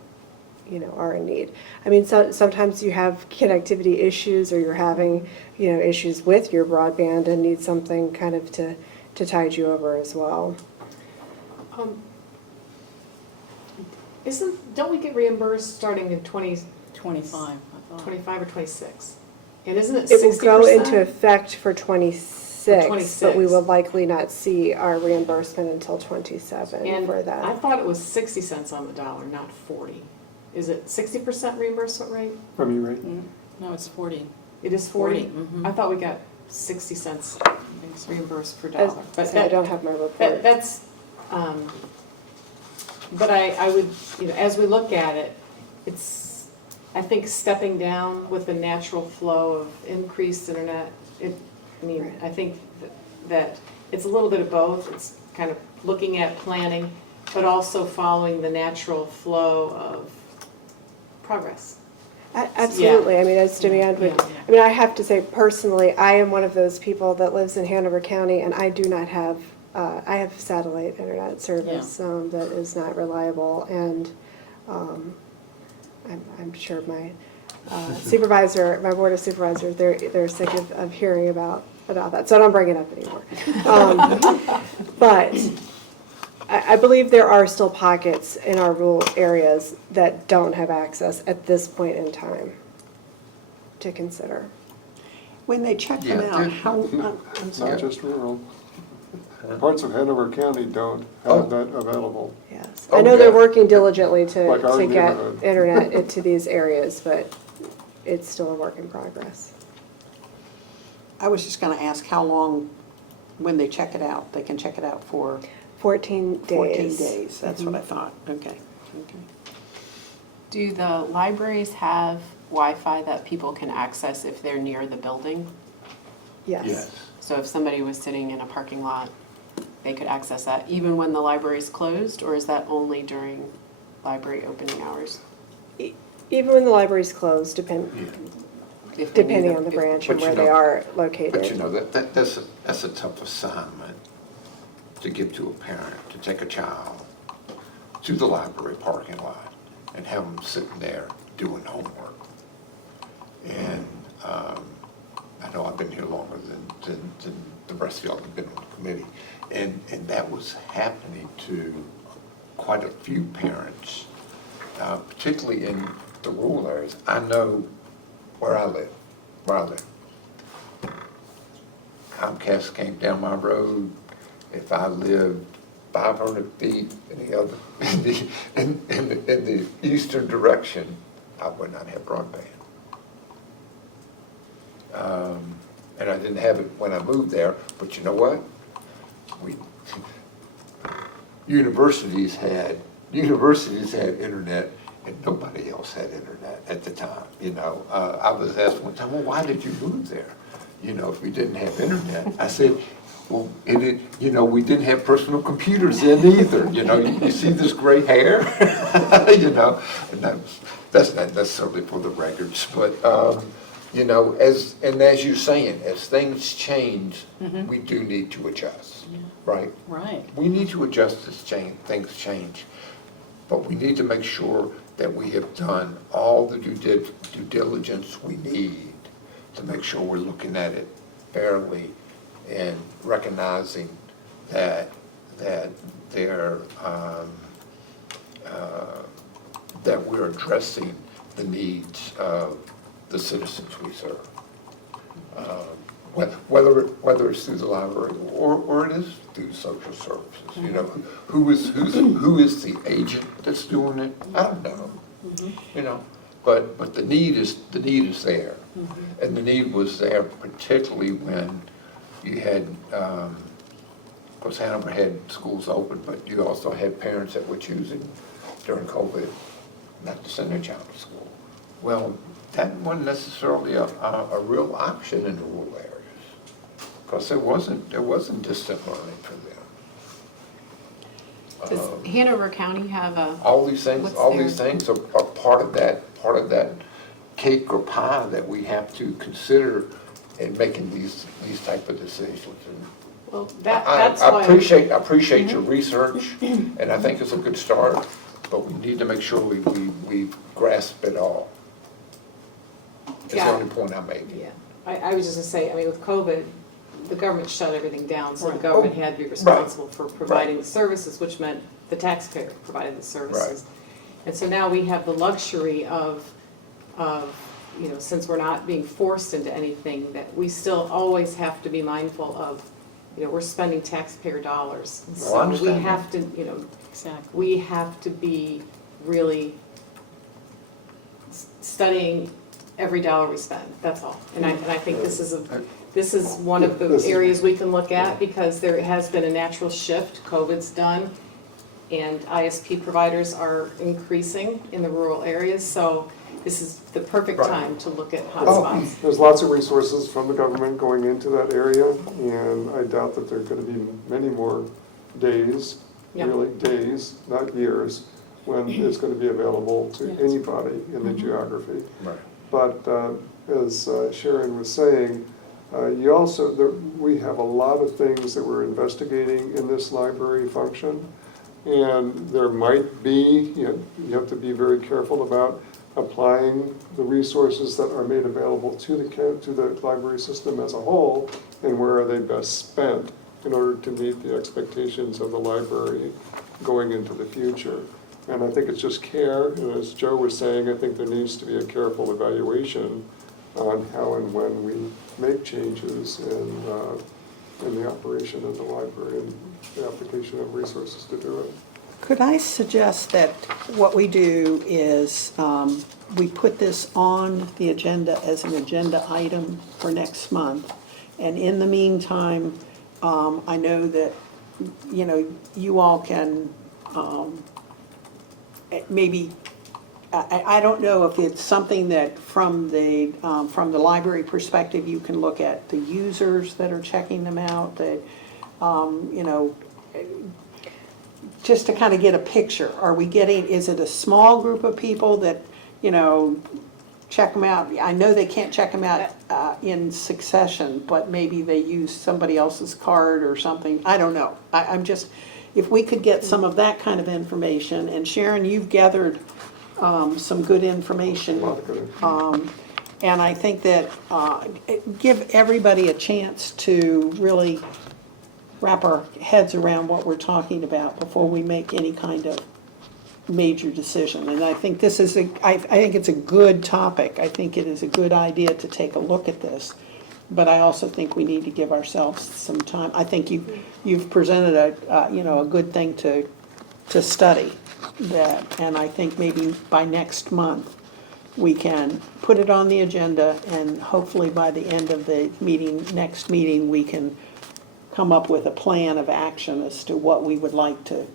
are in need. I mean, sometimes you have connectivity issues, or you're having, issues with your broadband and need something kind of to tide you over as well. Don't we get reimbursed starting in 25, I thought. 25 or 26? And isn't it 60%? It will go into effect for 26, but we 26. will likely not see our reimbursement until 27 And for I that. thought it was 60 cents on the dollar, not 40. Is it 60% reimbursement rate? From you, right? No, it's 40. It is 40? 40, mhm. I thought we got 60 cents reimbursed per As- dollar. But I don't have my report. That's, but I would, as we look at it, it's, I think stepping down with the natural flow of increased internet, I think that it's a little bit of both. It's kind of looking at planning, but also following the natural flow of progress. Absolutely, I mean, as demand would, Yeah. I mean, I have to say personally, I am one of those people that lives in Hanover County, and I do not have, I have satellite internet service that is not reliable, and I'm sure my supervisor, my board of supervisors, they're sick of hearing about that, so I don't bring it up anymore. But I believe there are still pockets in our rural areas that don't have access at this point in time to consider. When they check them Yeah, out, there- how, I'm Not sorry. just rural. Parts of Hanover County don't Oh. have that available. Yes. Oh, I know they're yeah. working diligently Like our to get neighborhood. internet into these areas, but it's still a work in progress. I was just gonna ask how long, when they check it out, they can check it out for 14 days. 14 days, that's what I thought, okay. Do the libraries have Wi-Fi that people can access if they're near the building? Yes. So if somebody was sitting in a parking lot, they could access that even when the library's closed, or is that only during library opening hours? Even when the library's closed, If they need depending it? on the branch and But you where they know- are But you located. know, that's a tough assignment to give to a parent, to take a child to the library parking lot and have them sitting there doing homework. And I know I've been here longer than the rest of y'all have been on the committee. And that was happening to quite a few parents, particularly in the rural areas. I know where I live. Comcast came down my road. If I lived 500 feet in the other, in the eastern direction, I would not have broadband. And I didn't have it when I moved there, but you know what? Universities had internet, and nobody else had internet at the time, you know. I was asked one time, well, why did you move there? You know, if we didn't have internet. I said, well, we didn't have personal computers then either, you know. You see this gray hair? You know, and that's not necessarily for the records, but, you know, as you're saying, as things change, we do need to adjust, right? Right. We need to adjust as things change, but we need to make sure that we have done all the due diligence we need to make sure we're looking at it fairly and recognizing that we're addressing the needs of the citizens we serve. Whether it's through the library or it is through social services, you know, who is the agent that's doing it? I don't know, you know, but the need is there, and the need was there particularly when you had, of course, Hanover had schools open, but you also had parents that were choosing during COVID not to send their child to school. Well, that wasn't necessarily a real option in the rural areas, because there wasn't distant learning for them. Does Hanover County have a? All these things What's are part of that cake or pie that we have to consider in making these type of decisions. And Well, that's why. I appreciate your research, and I think it's a good start, but we need to make sure we grasp it all. That's the Yeah. only point I'm making. Yeah, I was just gonna say, I mean, with COVID, the government shut everything down, so the Right. government had to be responsible for providing the services, which meant the taxpayer provided the services. And so now we have the luxury of, you know, since we're not being forced into anything, that we still always have to be mindful of, you know, we're spending taxpayer dollars. And Well, I so we understand that. have to, you know, Exactly. we have to be really studying every dollar we spend, that's all. And I think this is one of the areas we can look at, because there has been a natural shift, COVID's done, and ISP providers are increasing in the rural areas, so this is the perfect Right. time to look at Oh. hotspots. There's lots of resources from the government going into that area, and I doubt that there are going to be many more days, Yeah. really days, not years, when it's going to be available to Yes. anybody in the geography. Right. But as Sharon was saying, you also, we have a lot of things that we're investigating in this library function. And there might be, you have to be very careful about applying the resources that are made available to the library system as a whole, and where are they best spent in order to meet the expectations of the library going into the future. And I think it's just care, and as Joe was saying, I think there needs to be a careful evaluation on how and when we make changes in the operation of the library and the application of resources to do it. Could I suggest that what we do is we put this on the agenda as an agenda item for next month? And in the meantime, I know that, you all can maybe, I don't know if it's something that from the library perspective, you can look at the users that are checking them out, that, just to kind of get a picture. Is it a small group of people that, check them out? I know they can't check them out in succession, but maybe they use somebody else's card or something. I don't know. I'm just, if we could get some of that kind of information, and Sharon, you've gathered some good information. And I think that give everybody a chance to really wrap our heads around what we're talking about before we make any kind of major decision. And I think this is I think it's a good topic. I think it is a good idea to take a look at this. But I also think we need to give ourselves some time. I think you've presented a good thing to study that, and I think maybe by next month we can put it on the agenda, and hopefully by the end of the next meeting, we can come up with a plan of action as to what we would like to.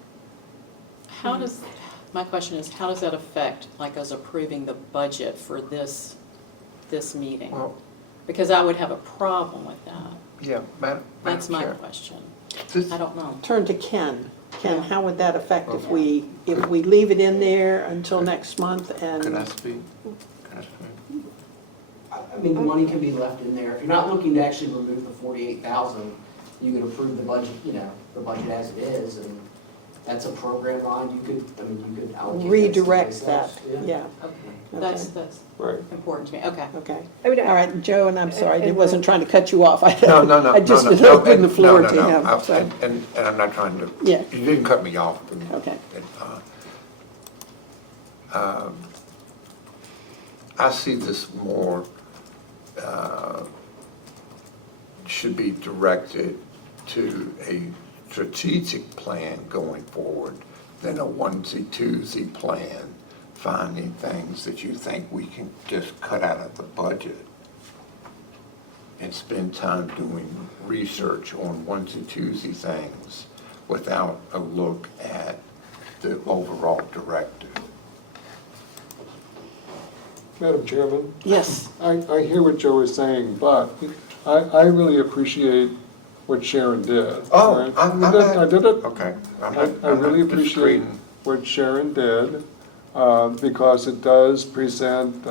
My question is, how does that affect, like, us approving the budget for this meeting? Well, Because I would have a problem with that. yeah, Madam That's my Chair. question. This- I don't know. Turn to Ken. Ken, how would that affect if we leave it in there until next month and? Can I speak? Can I speak? I mean, the money can be left in there. If you're not looking to actually remove the 48,000, you could approve the budget, the budget as it is, and that's a program line. You could allocate that Redirect someplace that, else. yeah. Okay, that's Right. important to me. Okay. Okay. I mean, All right, Joe, and I'm sorry, I wasn't trying to cut you off. No. I just no, no, opened the floor no, to no, him. I- so- And I'm not trying to, Yeah. you didn't cut me off. Okay. I see this more, should be directed to a strategic plan going forward than a onesie-twosie plan, finding things that you think we can just cut out of the budget and spend time doing research on onesie-twosie things without a look at the overall directive. Madam Chairman, Yes, I hear what Joe is saying, but I really appreciate what Sharon did. Oh, right? I I did it. Okay. I really appreciate what Sharon did, because it does present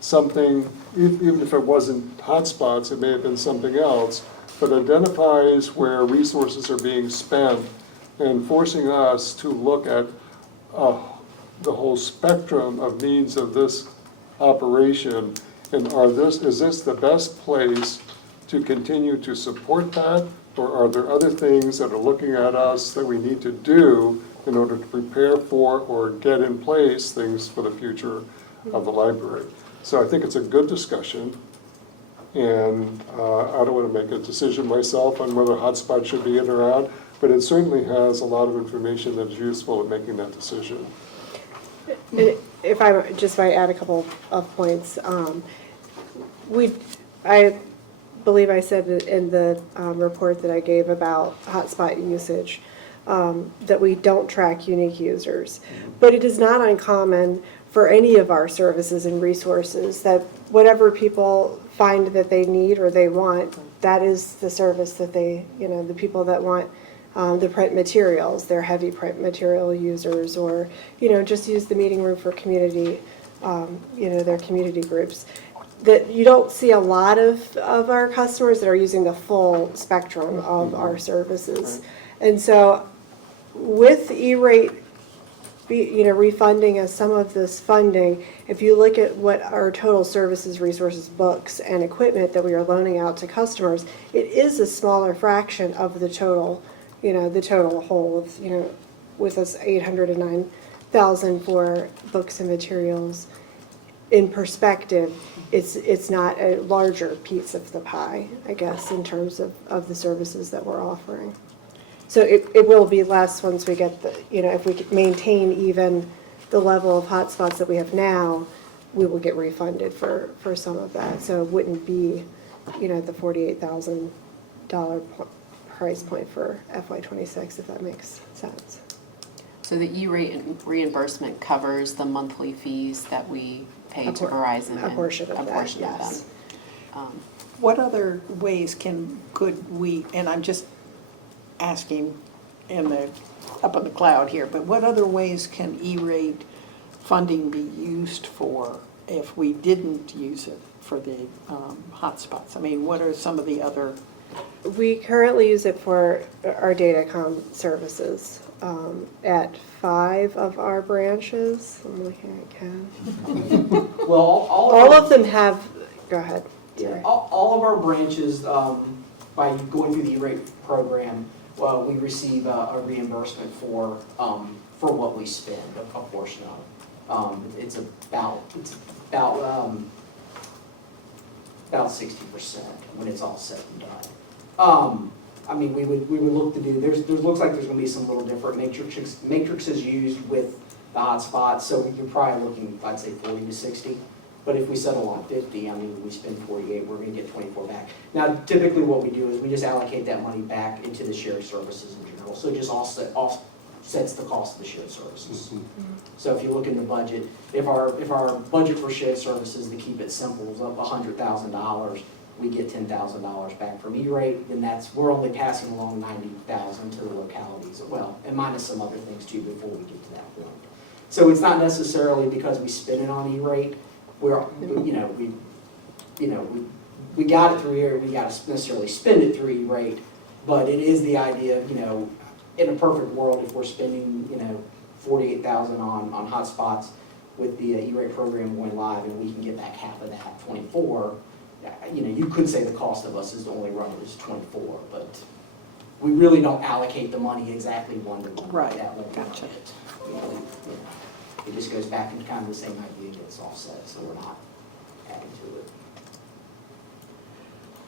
something, even if it wasn't hotspots, it may have been something else, but identifies where resources are being spent and forcing us to look at the whole spectrum of needs of this operation, and is this the best place to continue to support that, or are there other things that are looking at us that we need to do in order to prepare for or get in place things for the future of the library? So I think it's a good discussion, and I don't want to make a decision myself on whether hotspot should be in or out, but it certainly has a lot of information that is useful in making that decision. If I just might add a couple of points, I believe I said in the report that I gave about hotspot usage, that we don't track unique users. But it is not uncommon for any of our services and resources that whatever people find that they need or they want, that is the service that they, the people that want the print materials, they're heavy print material users, or, just use the meeting room for community, their community groups. That you don't see a lot of our customers that are using the full spectrum of our services. And so with E-rate, refunding us some of this funding, if you look at what our total services, resources, books, and equipment that we are loaning out to customers, it is a smaller fraction of the total, the total whole of, with us $809,000 for books and materials. In perspective, it's not a larger piece of the pie, I guess, in terms of the services that we're offering. So it will be less once we get the, if we could maintain even the level of hotspots that we have now, we will get refunded for some of that. So it wouldn't be, the $48,000 price point for FY26, if that makes sense. So the E-rate reimbursement covers the monthly fees that we pay to Verizon. A portion of a that, portion of yes. them. What other ways could we, and I'm just asking up in the cloud here, but what other ways can E-rate funding be used for if we didn't use it for the hotspots? I mean, what are some of the other? We currently use it for our datacom services at 5 of our branches. I'm looking at Ken. Well, All of them have, go ahead. Yeah, all of our branches, by going through the E-rate program, we receive a reimbursement for what we spend, a portion of it. It's about 60% when it's all said and done. I mean, we would look to do, looks like there's gonna be some little different matrices used with the hotspots, so you're probably looking, I'd say 40 to 60. But if we settle on 50, I mean, we spend 48, we're gonna get 24 back. Now, typically what we do is we just allocate that money back into the shared services in general, so it just offsets the cost of the shared services. So if you look in the budget, if our budget for shared services, to keep it simple, is up $100,000, we get $10,000 back from E-rate, then we're only passing along $90,000 to the localities, well, and minus some other things too before we get to that point. So it's not necessarily because we spend it on E-rate, we got it through here, we got to necessarily spend it through E-rate, but it is the idea of, in a perfect world, if we're spending, $48,000 on hotspots with the E-rate program going live, and we can get back half of that, 24, you could say the cost of us is the only run is 24, but we really don't allocate the money exactly one to one. Right, Uh, That won't gotcha. it. It just goes back into kind of the same idea, gets offset, so we're not adding to it.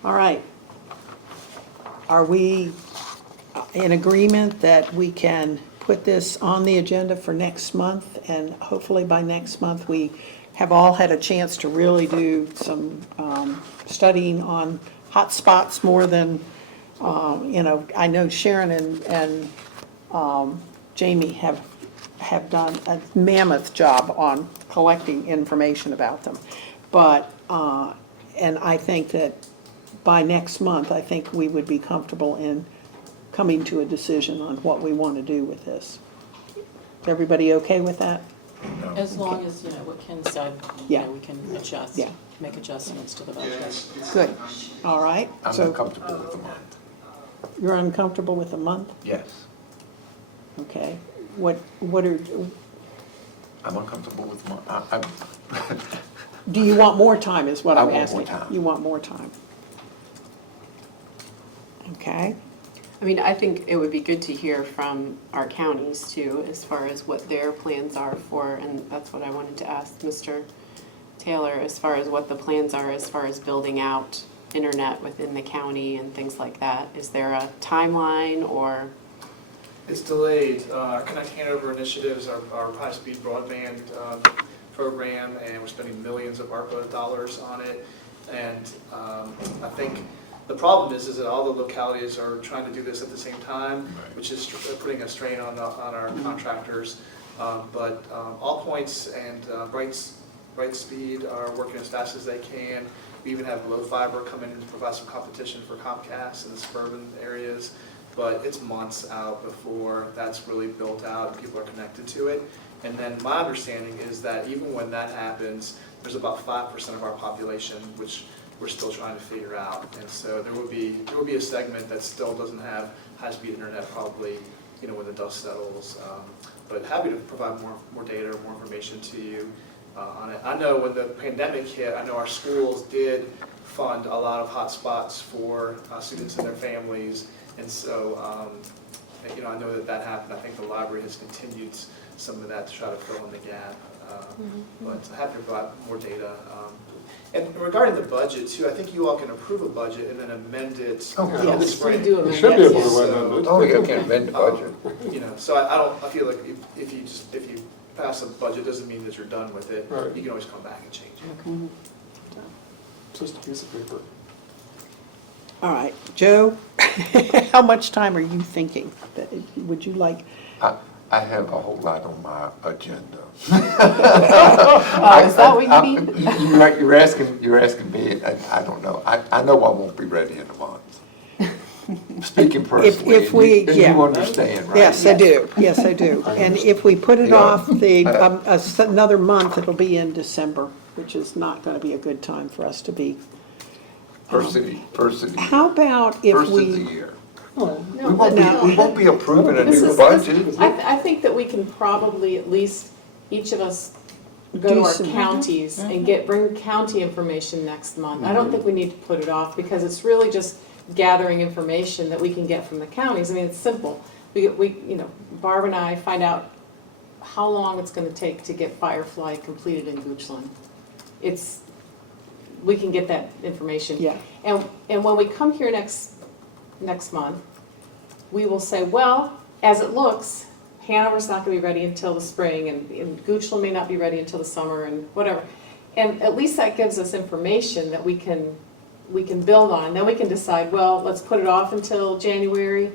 All right. Are we in agreement that we can put this on the agenda for next month? And hopefully by next month, we have all had a chance to really do some studying on hotspots more than, I know Sharon and Jamie have done a mammoth job on collecting information about them. But, and I think that by next month, I think we would be comfortable in coming to a decision on what we want to do with this. Is everybody okay with that? As long as, what Ken said, Yeah. we can adjust, Yeah. make adjustments to the budget. Good. All right. I'm So uncomfortable with the month. you're uncomfortable with a month? Yes, Okay. What are, I'm uncomfortable with the month. do you want more time is what I I'm want asking? more time. You want more time? Okay. I mean, I think it would be good to hear from our counties too, as far as what their plans are for, and that's what I wanted to ask Mr. Taylor, as far as what the plans are, as far as building out internet within the county and things like that. Is there a timeline or? It's delayed. Our Connect Hanover initiatives, our high-speed broadband program, and we're spending millions of ARPA dollars on it. And I think the problem is that all the localities are trying to do this at the same time, which is putting a strain on our contractors. But All Points and Brightspeed are working as fast as they can. We even have Low Fiber come in and provide some competition for Comcast in the suburban areas. but it's months out before that's really built out and people are connected to it. And then my understanding is that even when that happens, there's about 5% of our population which we're still trying to figure out. And so there will be a segment that still doesn't have high-speed internet probably, when the dust settles. But happy to provide more data or more information to you on it. I know when the pandemic hit, I know our schools did fund a lot of hotspots for students and their families. And so, I know that happened. I think the library has continued some of that to try to fill in the gap. But happy to provide more data. And regarding the budget too, I think you all can approve a budget and then amend it Oh, in the yes, spring. we do You amend should be it, able to yes. amend it. Oh, you can amend the budget. So I feel like if you pass a budget, doesn't mean that you're done with it. Right. You can always come back and change it. Just a piece of paper. All right, Joe, how much time are you thinking? Would you like? I have a whole lot on my agenda. Is that what you mean? You're asking me, and I don't know. I know I won't be ready in a month. Speaking personally, if we- and yeah. you understand, right? Yes, I do, yes, I do. And if we put it Yeah. off another month, it'll be in December, which is not going to be a good time for us to be. First of the year. How about if First of the we, year. No, We won't be approving a This new is- budget. I think that we can probably, at least, each of us go Do to our some- counties and bring county information next month. I don't think we need to put it off, because it's really just gathering information that we can get from the counties. I mean, it's simple. Barb and I find out how long it's gonna take to get Firefly completed in Goochland. We can get that information. Yeah. And when we come here next month, we will say, well, as it looks, Hanover's not gonna be ready until the spring, and Goochland may not be ready until the summer, and whatever. And at least that gives us information that we can build on, and then we can decide, well, let's put it off until January,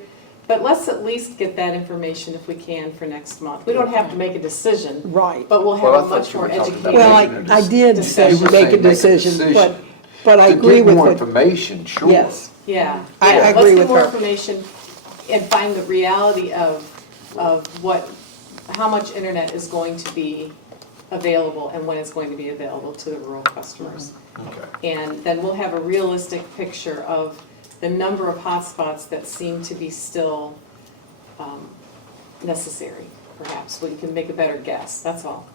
but let's at least get that information if we can for next month. We don't have to make a decision, right? but we'll Well, I have a thought much you more were talking about educated. Well, I did say You were make a saying make a decision, decision. but I To agree get with more what, information, sure. yes. Yeah. I Yeah, agree let's with get more her. information and find the reality of how much internet is going to be available and when it's going to be available to the rural customers. Okay. And then we'll have a realistic picture of the number of hotspots that seem to be still necessary, perhaps. We can make a better guess, that's all.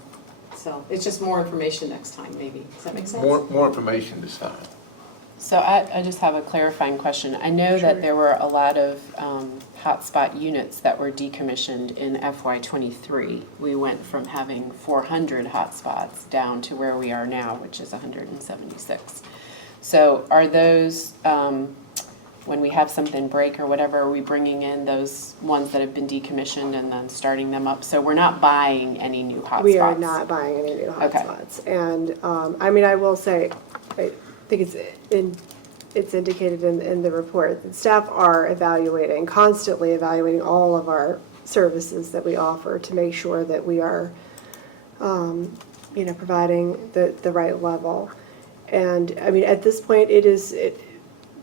So it's just more information next time, maybe. Does that make sense? More information is fine. So I just have a clarifying question. I know that there were a lot of hotspot units that were decommissioned in FY '23. We went from having 400 hotspots down to where we are now, which is 176. So are those, when we have something break or whatever, are we bringing in those ones that have been decommissioned and then starting them up? So we're not buying any new hotspots? We are not buying any new Okay. hotspots. And, I will say, I think it's indicated in the report, that staff are constantly evaluating all of our services that we offer to make sure that we are, providing the right level. And, at this point,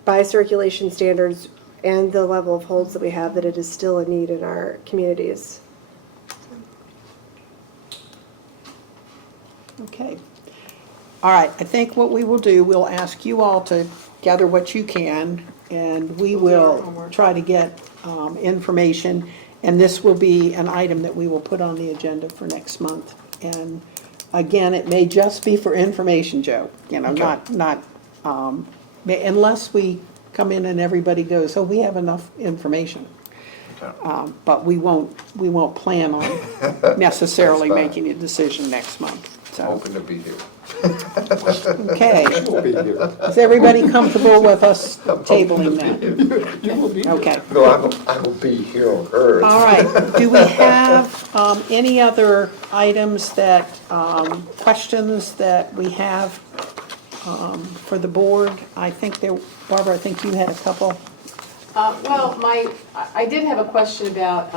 by circulation standards and the level of holds that we have, that it is still a need in our communities. Okay. All right, I think what we will do, we'll ask you all to gather what you can, and we will try to get information, and this will be an item that we will put on the agenda for next month. And again, it may just be for information, Joe, not, unless we come in and everybody goes, oh, we have enough information. Okay. But we won't plan on necessarily That's fine. making a decision next month, so. Hoping to be here. Okay, We'll be here. is everybody comfortable with us tabling that? You will be here. Okay, No, I will be here on Earth. all right. Do we have any other items questions that we have for the board? Barbara, I think you had a couple. I did have a question about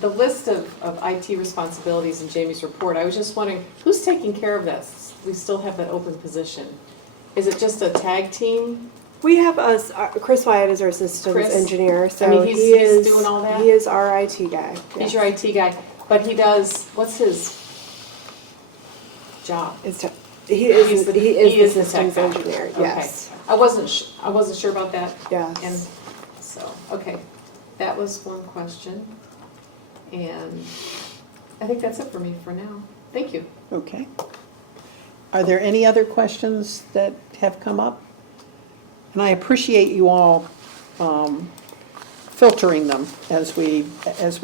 the list of IT responsibilities in Jamie's report. I was just wondering, who's taking care of this? We still have that open position. Is it just a tag team We have us, Chris Wyatt is our systems Chris? engineer, so I mean, he's- he he's is. doing all that? He is our IT guy. He's yes. your IT guy, but he does, what's his job? He is He's the tech systems guy. engineer, Okay. yes. I wasn't sure about that. Yes. And so, okay, that was one question. And I think that's it for me for now. Thank you. Okay. Are there any other questions that have come up? And I appreciate you all filtering them as we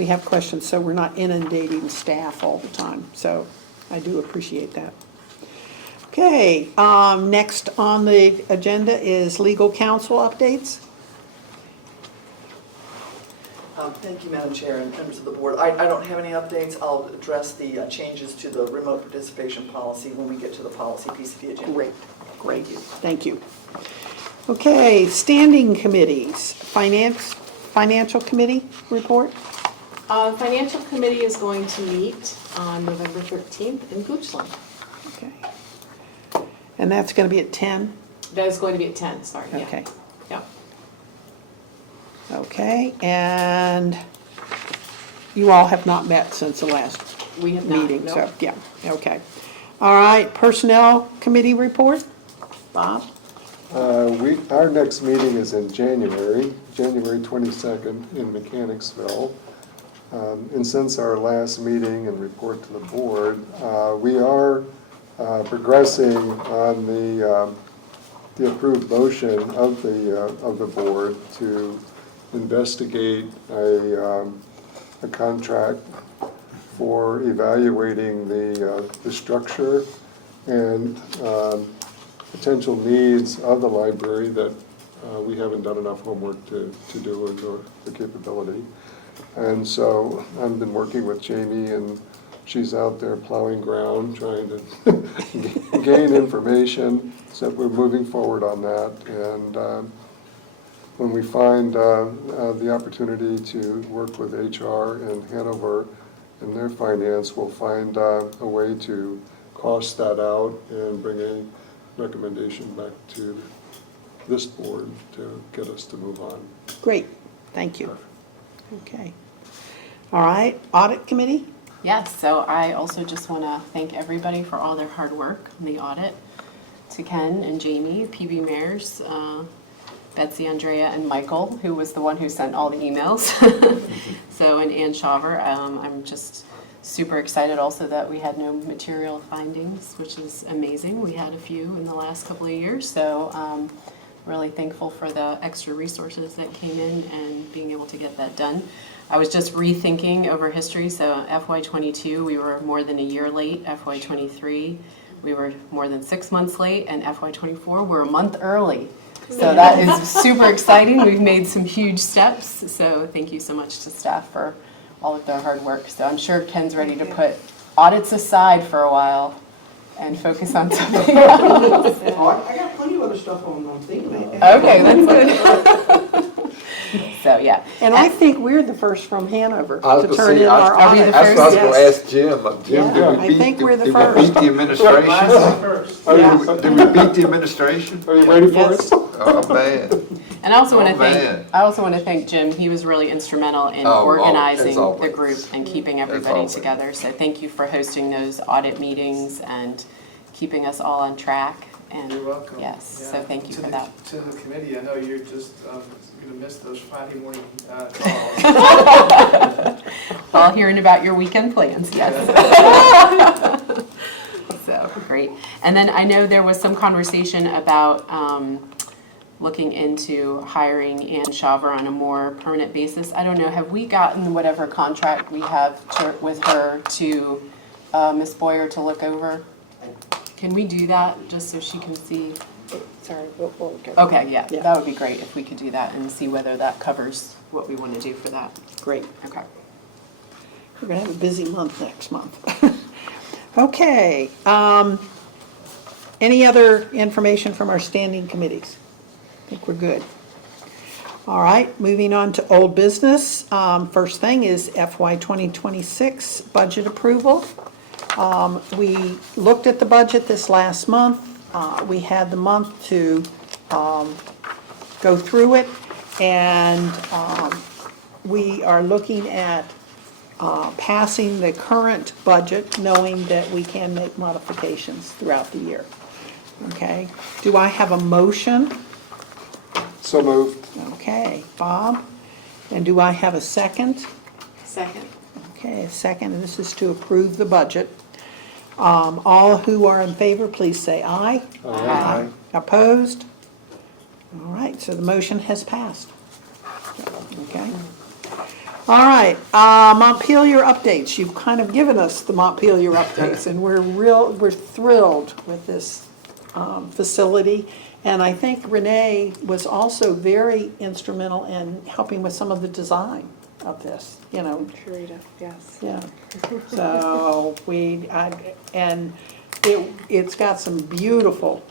have questions, so we're not inundating staff all the time. So I do appreciate that. Okay, next on the agenda is legal counsel updates. Thank you, Madam Chair and members of the board. I don't have any updates. I'll address the changes to the remote participation policy when we get to the policy piece of the agenda. Great, thank you. Okay, standing committees, financial committee report? Financial committee is going to meet on November 13th in Goochland. Okay. And that's going to be at 10? That is going to be at 10, sorry, yeah. Okay. Yeah. Okay, and you all have not met since the last We have not, meeting, no. so, yeah, okay. All right, personnel committee report? Bob? Our next meeting is in January 22nd in Mechanicsville. And since our last meeting and report to the board, we are progressing on the approved motion of the board to investigate a contract for evaluating the structure and potential needs of the library that we haven't done enough homework to do or the capability. And so I've been working with Jamie, and she's out there plowing ground, trying to gain information, so we're moving forward on that. And when we find the opportunity to work with HR in Hanover and their finance, we'll find a way to cost that out and bring a recommendation back to this board to get us to move on. Great, thank you. Okay. All right, audit committee? Yes, so I also just want to thank everybody for all their hard work on the audit. To Ken and Jamie, PB Mayers, Betsy, Andrea, and Michael, who was the one who sent all the emails. So, and Ann Shaver. I'm just super excited also that we had no material findings, which is amazing. We had a few in the last couple of years, so really thankful for the extra resources that came in and being able to get that done. I was just rethinking over history, so FY22, we were more than a year late. FY23, we were more than 6 months late, and FY24, we're a month early. So that is super exciting. We've made some huge steps, so thank you so much to staff for all of their hard work. So I'm sure Ken's ready to put audits aside for a while and focus on something else. Oh, I got plenty of other stuff I'm thinking about. Okay, that's good. So, yeah. And I think we're the first from Hanover I was to gonna turn say, in our Are we audit. the That's what I was gonna Yes. ask Jim. Jim, Yeah, did I we beat, think we're the did we first. beat the administration? First. Did we beat the administration? Are you ready for Yes. us? Oh, man. And I also want Oh, to man. thank Jim. He was really instrumental in Oh, organizing as the always. group and keeping everybody always. together. So thank you for hosting those audit meetings and keeping us all on track. And You're welcome. yes, Yeah. so thank you To for the- that. To the committee, I know you're just going to miss those Friday morning calls. All hearing about your weekend plans, yes. So, great. And then I know there was some conversation about looking into hiring Ann Shaver on a more permanent basis. I don't know, have we gotten whatever contract we have with her to Ms. Boyer to look over? Can we do that, just so she can see? Sorry, we'll go. Okay, yeah, Yeah. that would be great if we could do that and see whether that covers what we want to do for that. Great. Okay. We're gonna have a busy month next month. Okay, any other information from our standing committees? I think we're good. All right, moving on to old business. First thing is FY 2026 budget approval. We looked at the budget this last month. We had the month to go through it, and we are looking at passing the current budget, knowing that we can make modifications throughout the year. Okay? Do I have a motion? So moved. Okay, Bob? And do I have a second? Second. Okay, a second, and this is to approve the budget. All who are in favor, please say aye. Aye. Opposed? All right, so the motion has passed. Okay. All right, Montpelier updates. You've kind of given us the Montpelier updates, and we're thrilled with this facility. And I think Renee was also very instrumental in helping with some of the design of this, you know. Sharita, yes. Yeah, so it's got some beautiful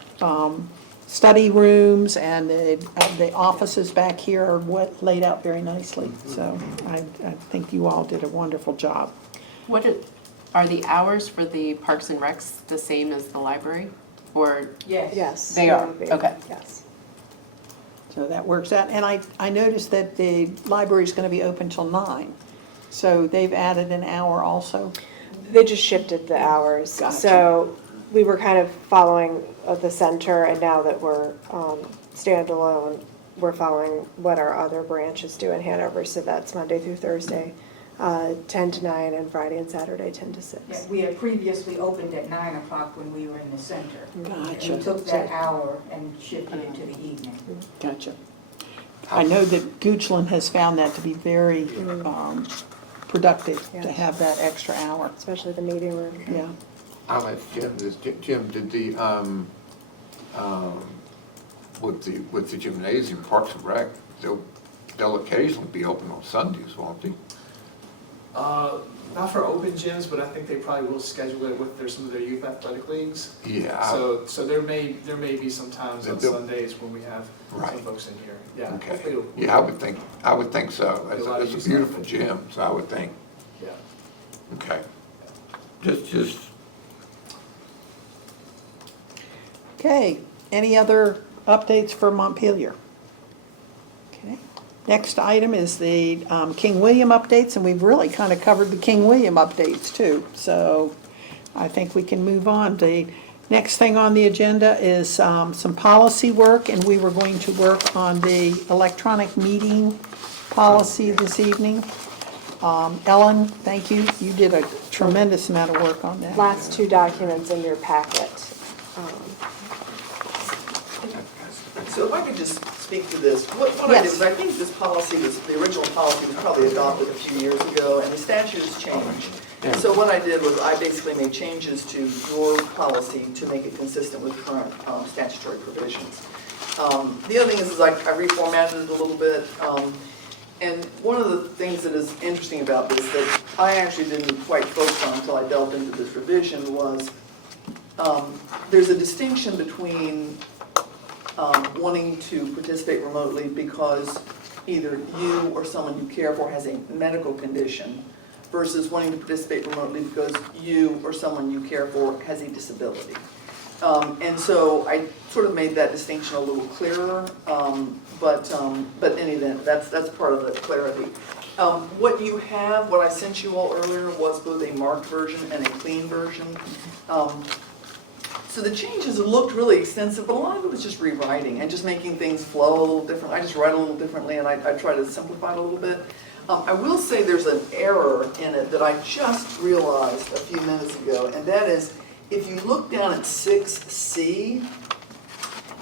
study rooms, and the offices back here are laid out very nicely. So I think you all did a wonderful job. Are the hours for the Parks and Recs the same as the library? Or Yes. they are? Okay. Yes. So that works out. And I noticed that the library's going to be open till 9. So they've added an hour also? They just shifted the hours. Gotcha. So we were kind of following the center, and now that we're standalone, we're following what our other branches do in Hanover. So that's Monday through Thursday, 10 to 9, and Friday and Saturday, 10 to 6. Yeah, we had previously opened at 9 o'clock when we were in the center. Gotcha. And we took that hour and shifted it to the evening. Gotcha. I know that Goochland has found that to be very productive, to Yes. have that extra hour. Especially the meeting room. Yeah. I'll ask Jim this. Jim, did with the gymnasium, Parks and Rec, they'll occasionally be open on Sundays, won't they? Not for open gyms, but I think they probably will schedule it with some of their youth athletic leagues. Yeah. So there may be some times on They'll- Sundays when we have some Right. folks in here. Yeah. Okay. hopefully it'll- Yeah, I would think so. A lot of It's a use beautiful of it. gym, so I would think, Yeah. okay. Just, Okay, any other updates for Montpelier? Okay. Next item is the King William updates, and we've really kind of covered the King William updates too. So I think we can move on. The next thing on the agenda is some policy work, and we were going to work on the electronic meeting policy this evening. Ellen, thank you. You did a tremendous amount of work on that. Last 2 documents in your packet. So if I could just speak to this, what I did Yes. was, I think this policy was, the original policy was probably adopted a few years ago, and the statute has changed. So what I did was I basically made changes to your policy to make it consistent with current statutory provisions. The other thing is I reformatted it a little bit, and one of the things that is interesting about this that I actually didn't quite focus on until I delved into this revision was there's a distinction between wanting to participate remotely because either you or someone you care for has a medical condition versus wanting to participate remotely because you or someone you care for has a disability. And so I sort of made that distinction a little clearer, but in any event, that's part of the clarity. What you have, what I sent you all earlier was both a marked version and a clean version. So the changes looked really extensive, but a lot of it was just rewriting and just making things flow a little different. I just write a little differently, and I try to simplify it a little bit. I will say there's an error in it that I just realized a few minutes ago, and that is, if you look down at 6C,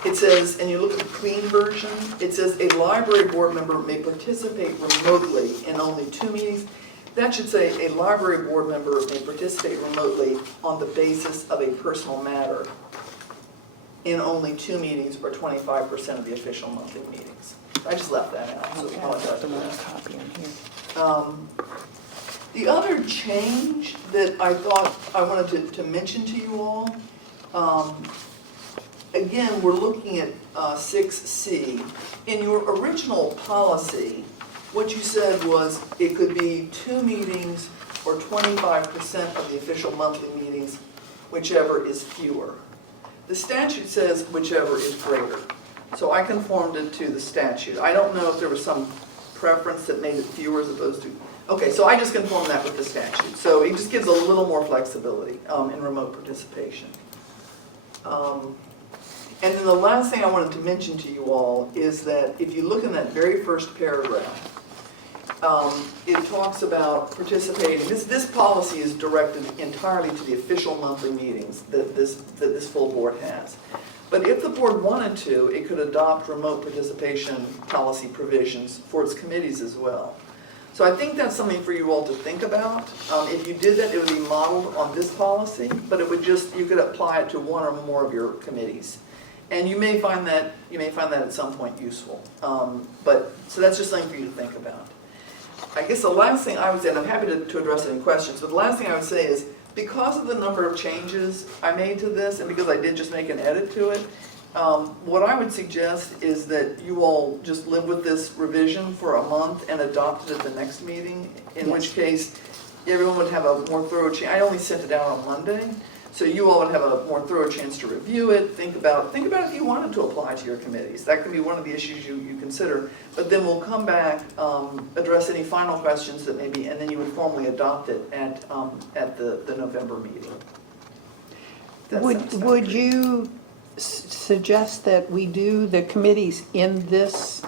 it says, and you look at the clean version, it says a library board member may participate remotely in only 2 meetings. That should say a library board member may participate remotely on the basis of a personal matter in only 2 meetings or 25% of the official monthly meetings. I just left that out, so I apologize for that. Copy in here. The other change that I thought I wanted to mention to you all, again, we're looking at 6C. In your original policy, what you said was it could be 2 meetings or 25% of the official monthly meetings, whichever is fewer. The statute says whichever is greater. So I conformed it to the statute. I don't know if there was some preference that made it fewer as opposed to, okay, so I just conformed that with the statute. So it just gives a little more flexibility in remote participation. And then the last thing I wanted to mention to you all is that if you look in that very first paragraph, it talks about participating. This policy is directed entirely to the official monthly meetings that this full board has. But if the board wanted to, it could adopt remote participation policy provisions for its committees as well. So I think that's something for you all to think about. If you did that, it would be modeled on this policy, but it would just, you could apply it to one or more of your committees. And you may find that at some point useful. So that's just something for you to think about. I guess the last thing I would say, and I'm happy to address any questions, but the last thing I would say is, because of the number of changes I made to this, and because I did just make an edit to it, what I would suggest is that you all just live with this revision for a month and adopt it at the next meeting, in which case everyone would have a more thorough chance. I only sent it out on Monday, so you all would have a more thorough chance to review it, think about if you wanted to apply to your committees. That can be one of the issues you consider. But then we'll come back, address any final questions that may be, and then you would formally adopt it at the November meeting. Would you suggest that we do the committees in this,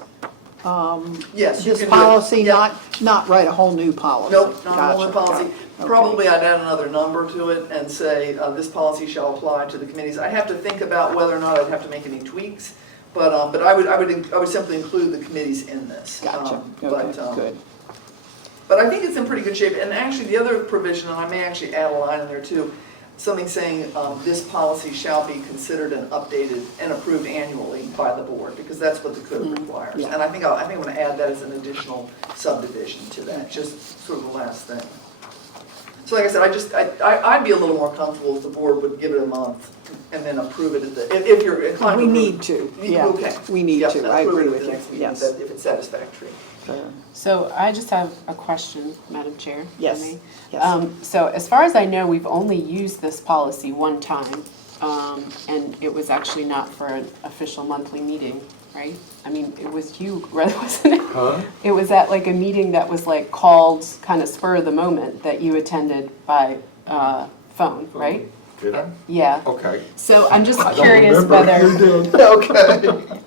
Yes, you this can do it. policy, Yeah. not write a whole new policy? Nope, not a whole new Gotcha, policy. okay. Probably I'd add another number to it and say, this policy shall apply to the committees. I have to think about whether or not I'd have to make any tweaks, but I would simply include the committees in this. Gotcha, okay, good. But I think it's in pretty good shape, and actually the other provision, and I may actually add a line in there too, something saying this policy shall be considered and updated and approved annually by the board, because that's what the code requires. Yeah. And I think I'm going to add that as an additional subdivision to that, just sort of the last thing. So like I said, I'd be a little more comfortable if the board would give it a month and then approve it if you're inclined to. We need to, yeah, Okay. we need Yep, to, and I approve agree it at with the you, next meeting yes. if it's satisfactory. So I just have a question, Madam Chair. if I Yes, may. yes. So as far as I know, we've only used this policy one time, and it was actually not for an official monthly meeting, right? I mean, it was you, wasn't it? Huh? It was at like a meeting that was like called kind of spur of the moment that you attended by phone, right? Did I? Yeah. Okay. So I'm just I don't curious remember whether if you did. Okay.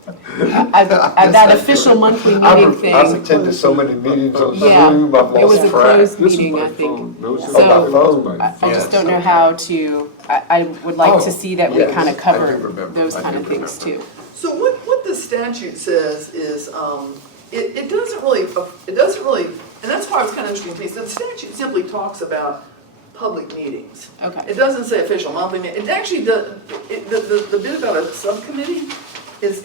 at that official monthly meeting I've thing. attended so many meetings on Yeah, Zoom, I've it was lost a track. closed This is meeting, by I think. phone. Those are So, by phone. I just don't know Yes, how okay. to, I would like Oh, to see that we yes, kind of I do cover remember. those I kind do of things remember. too. So what the statute says is, it doesn't really, and that's why it's kind of interesting to me. So the statute simply talks about public meetings. Okay. It doesn't say official monthly meeting. It actually does, the bit about a subcommittee is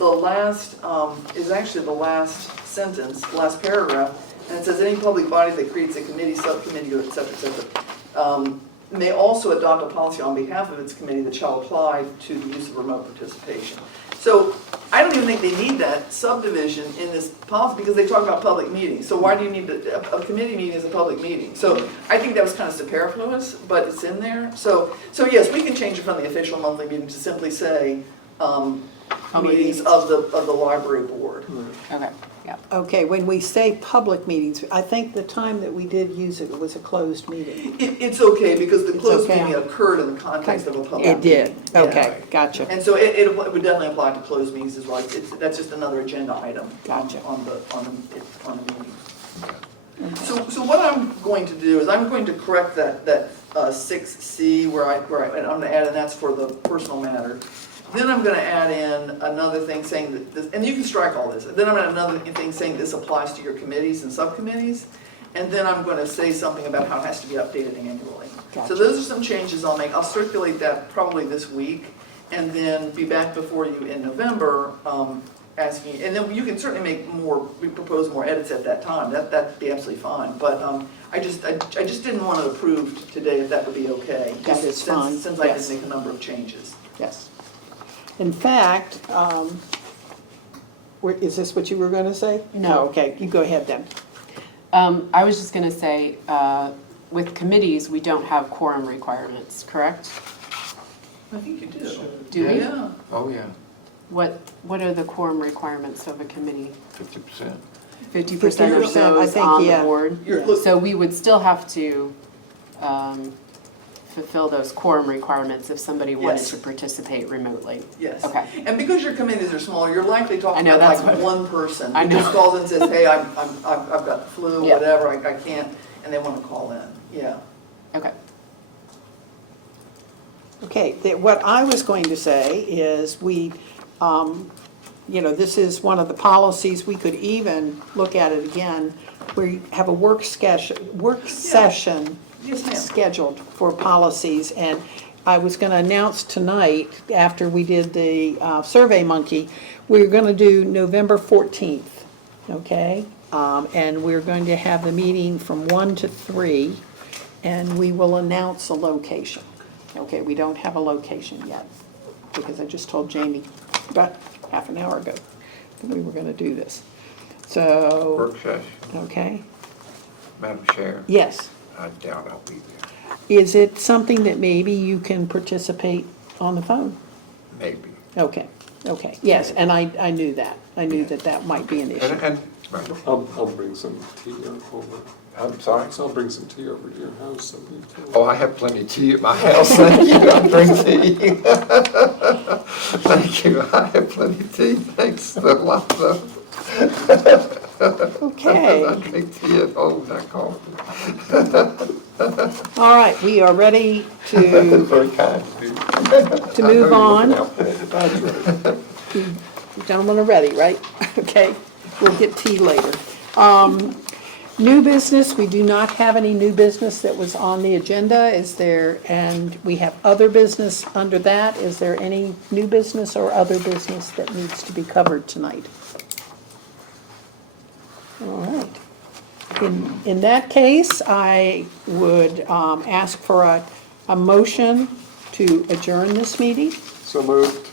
actually the last sentence, last paragraph. And it says any public body that creates a committee, subcommittee, or et cetera, may also adopt a policy on behalf of its committee that shall apply to the use of remote participation. So I don't even think they need that subdivision in this policy because they talk about public meetings. So why do you need a committee meeting is a public meeting? So I think that was kind of superfluous, but it's in there. So yes, we can change it from the official monthly meeting to simply say meetings of the library board. Okay, yeah. Okay, when we say public meetings, I think the time that we did use it was a closed meeting. It's okay because the closed okay. meeting occurred in the context of a public It meeting. did, okay, gotcha. And so it would definitely apply to closed meetings as well. That's just another agenda item Gotcha. on the meeting. So what I'm going to do is I'm going to correct that 6C where and I'm going to add, and that's for the personal matter. Then I'm going to add in another thing saying that this, and you can strike all this. Then I'm going to add another thing saying this applies to your committees and subcommittees. And then I'm going to say something about how it has to be updated annually. Gotcha. So those are some changes I'll make. I'll circulate that probably this week and then be back before you in November asking, and then you can certainly propose more edits at that time. That'd be absolutely fine. But I just didn't want to approve today if that would be okay. That is fine, Since I yes. did make a number of changes. Yes. In fact, is this what you were going to say? No. Okay, you go ahead then. I was just gonna say, with committees, we don't have quorum requirements, correct? I think you do. Do we? Yeah. Oh, yeah. what are the quorum requirements of a committee? 50%. 50% of 50%, I those think, on the yeah. board? Yeah. So we would still have to fulfill those quorum requirements if somebody wanted Yes. to participate remotely? Yes. Okay. And because your committees are smaller, you're likely I talking know, about that's like what- one person I who know. just calls and says, hey, I've got the flu, Yeah. whatever, I can't, and they want to call in, yeah. Okay. Okay, what I was going to say is this is one of the policies, we could even look at it again, we have a work session Yes, ma'am. scheduled for policies, and I was gonna announce tonight, after we did the Survey Monkey, we're gonna do November 14th, okay? And we're going to have the meeting from 1 to 3, and we will announce a location. Okay, we don't have a location yet, because I just told Jamie about half an hour ago that we were gonna do this. So, Work session, okay, Madam Chair, yes. I doubt I'll be there, Is it something that maybe you can participate on the phone? maybe. Okay, yes, and I knew that. I knew that that might be an issue. And, right. I'll bring some tea over. I'm sorry? So I'll bring some tea over to your house someday too. Oh, I have plenty of tea at my house, thank you, I drink tea. Thank you, I have plenty of tea, thanks a lot though. Okay, I drink tea at home, not coffee. all right, we are ready to Very kind of you. move on. That's right. You gentlemen are ready, right? Okay, we'll get tea later. New business, we do not have any new business that was on the agenda, is there, and we have other business under that. Is there any new business or other business that needs to be covered tonight? All right. In that case, I would ask for a motion to adjourn this meeting. So moved.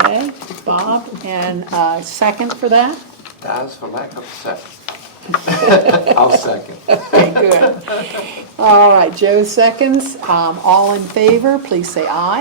Okay, Bob, and a second for that? Dies for lack of a second. I'll second. Okay, good. All right, Joe seconds. All in favor, please say aye.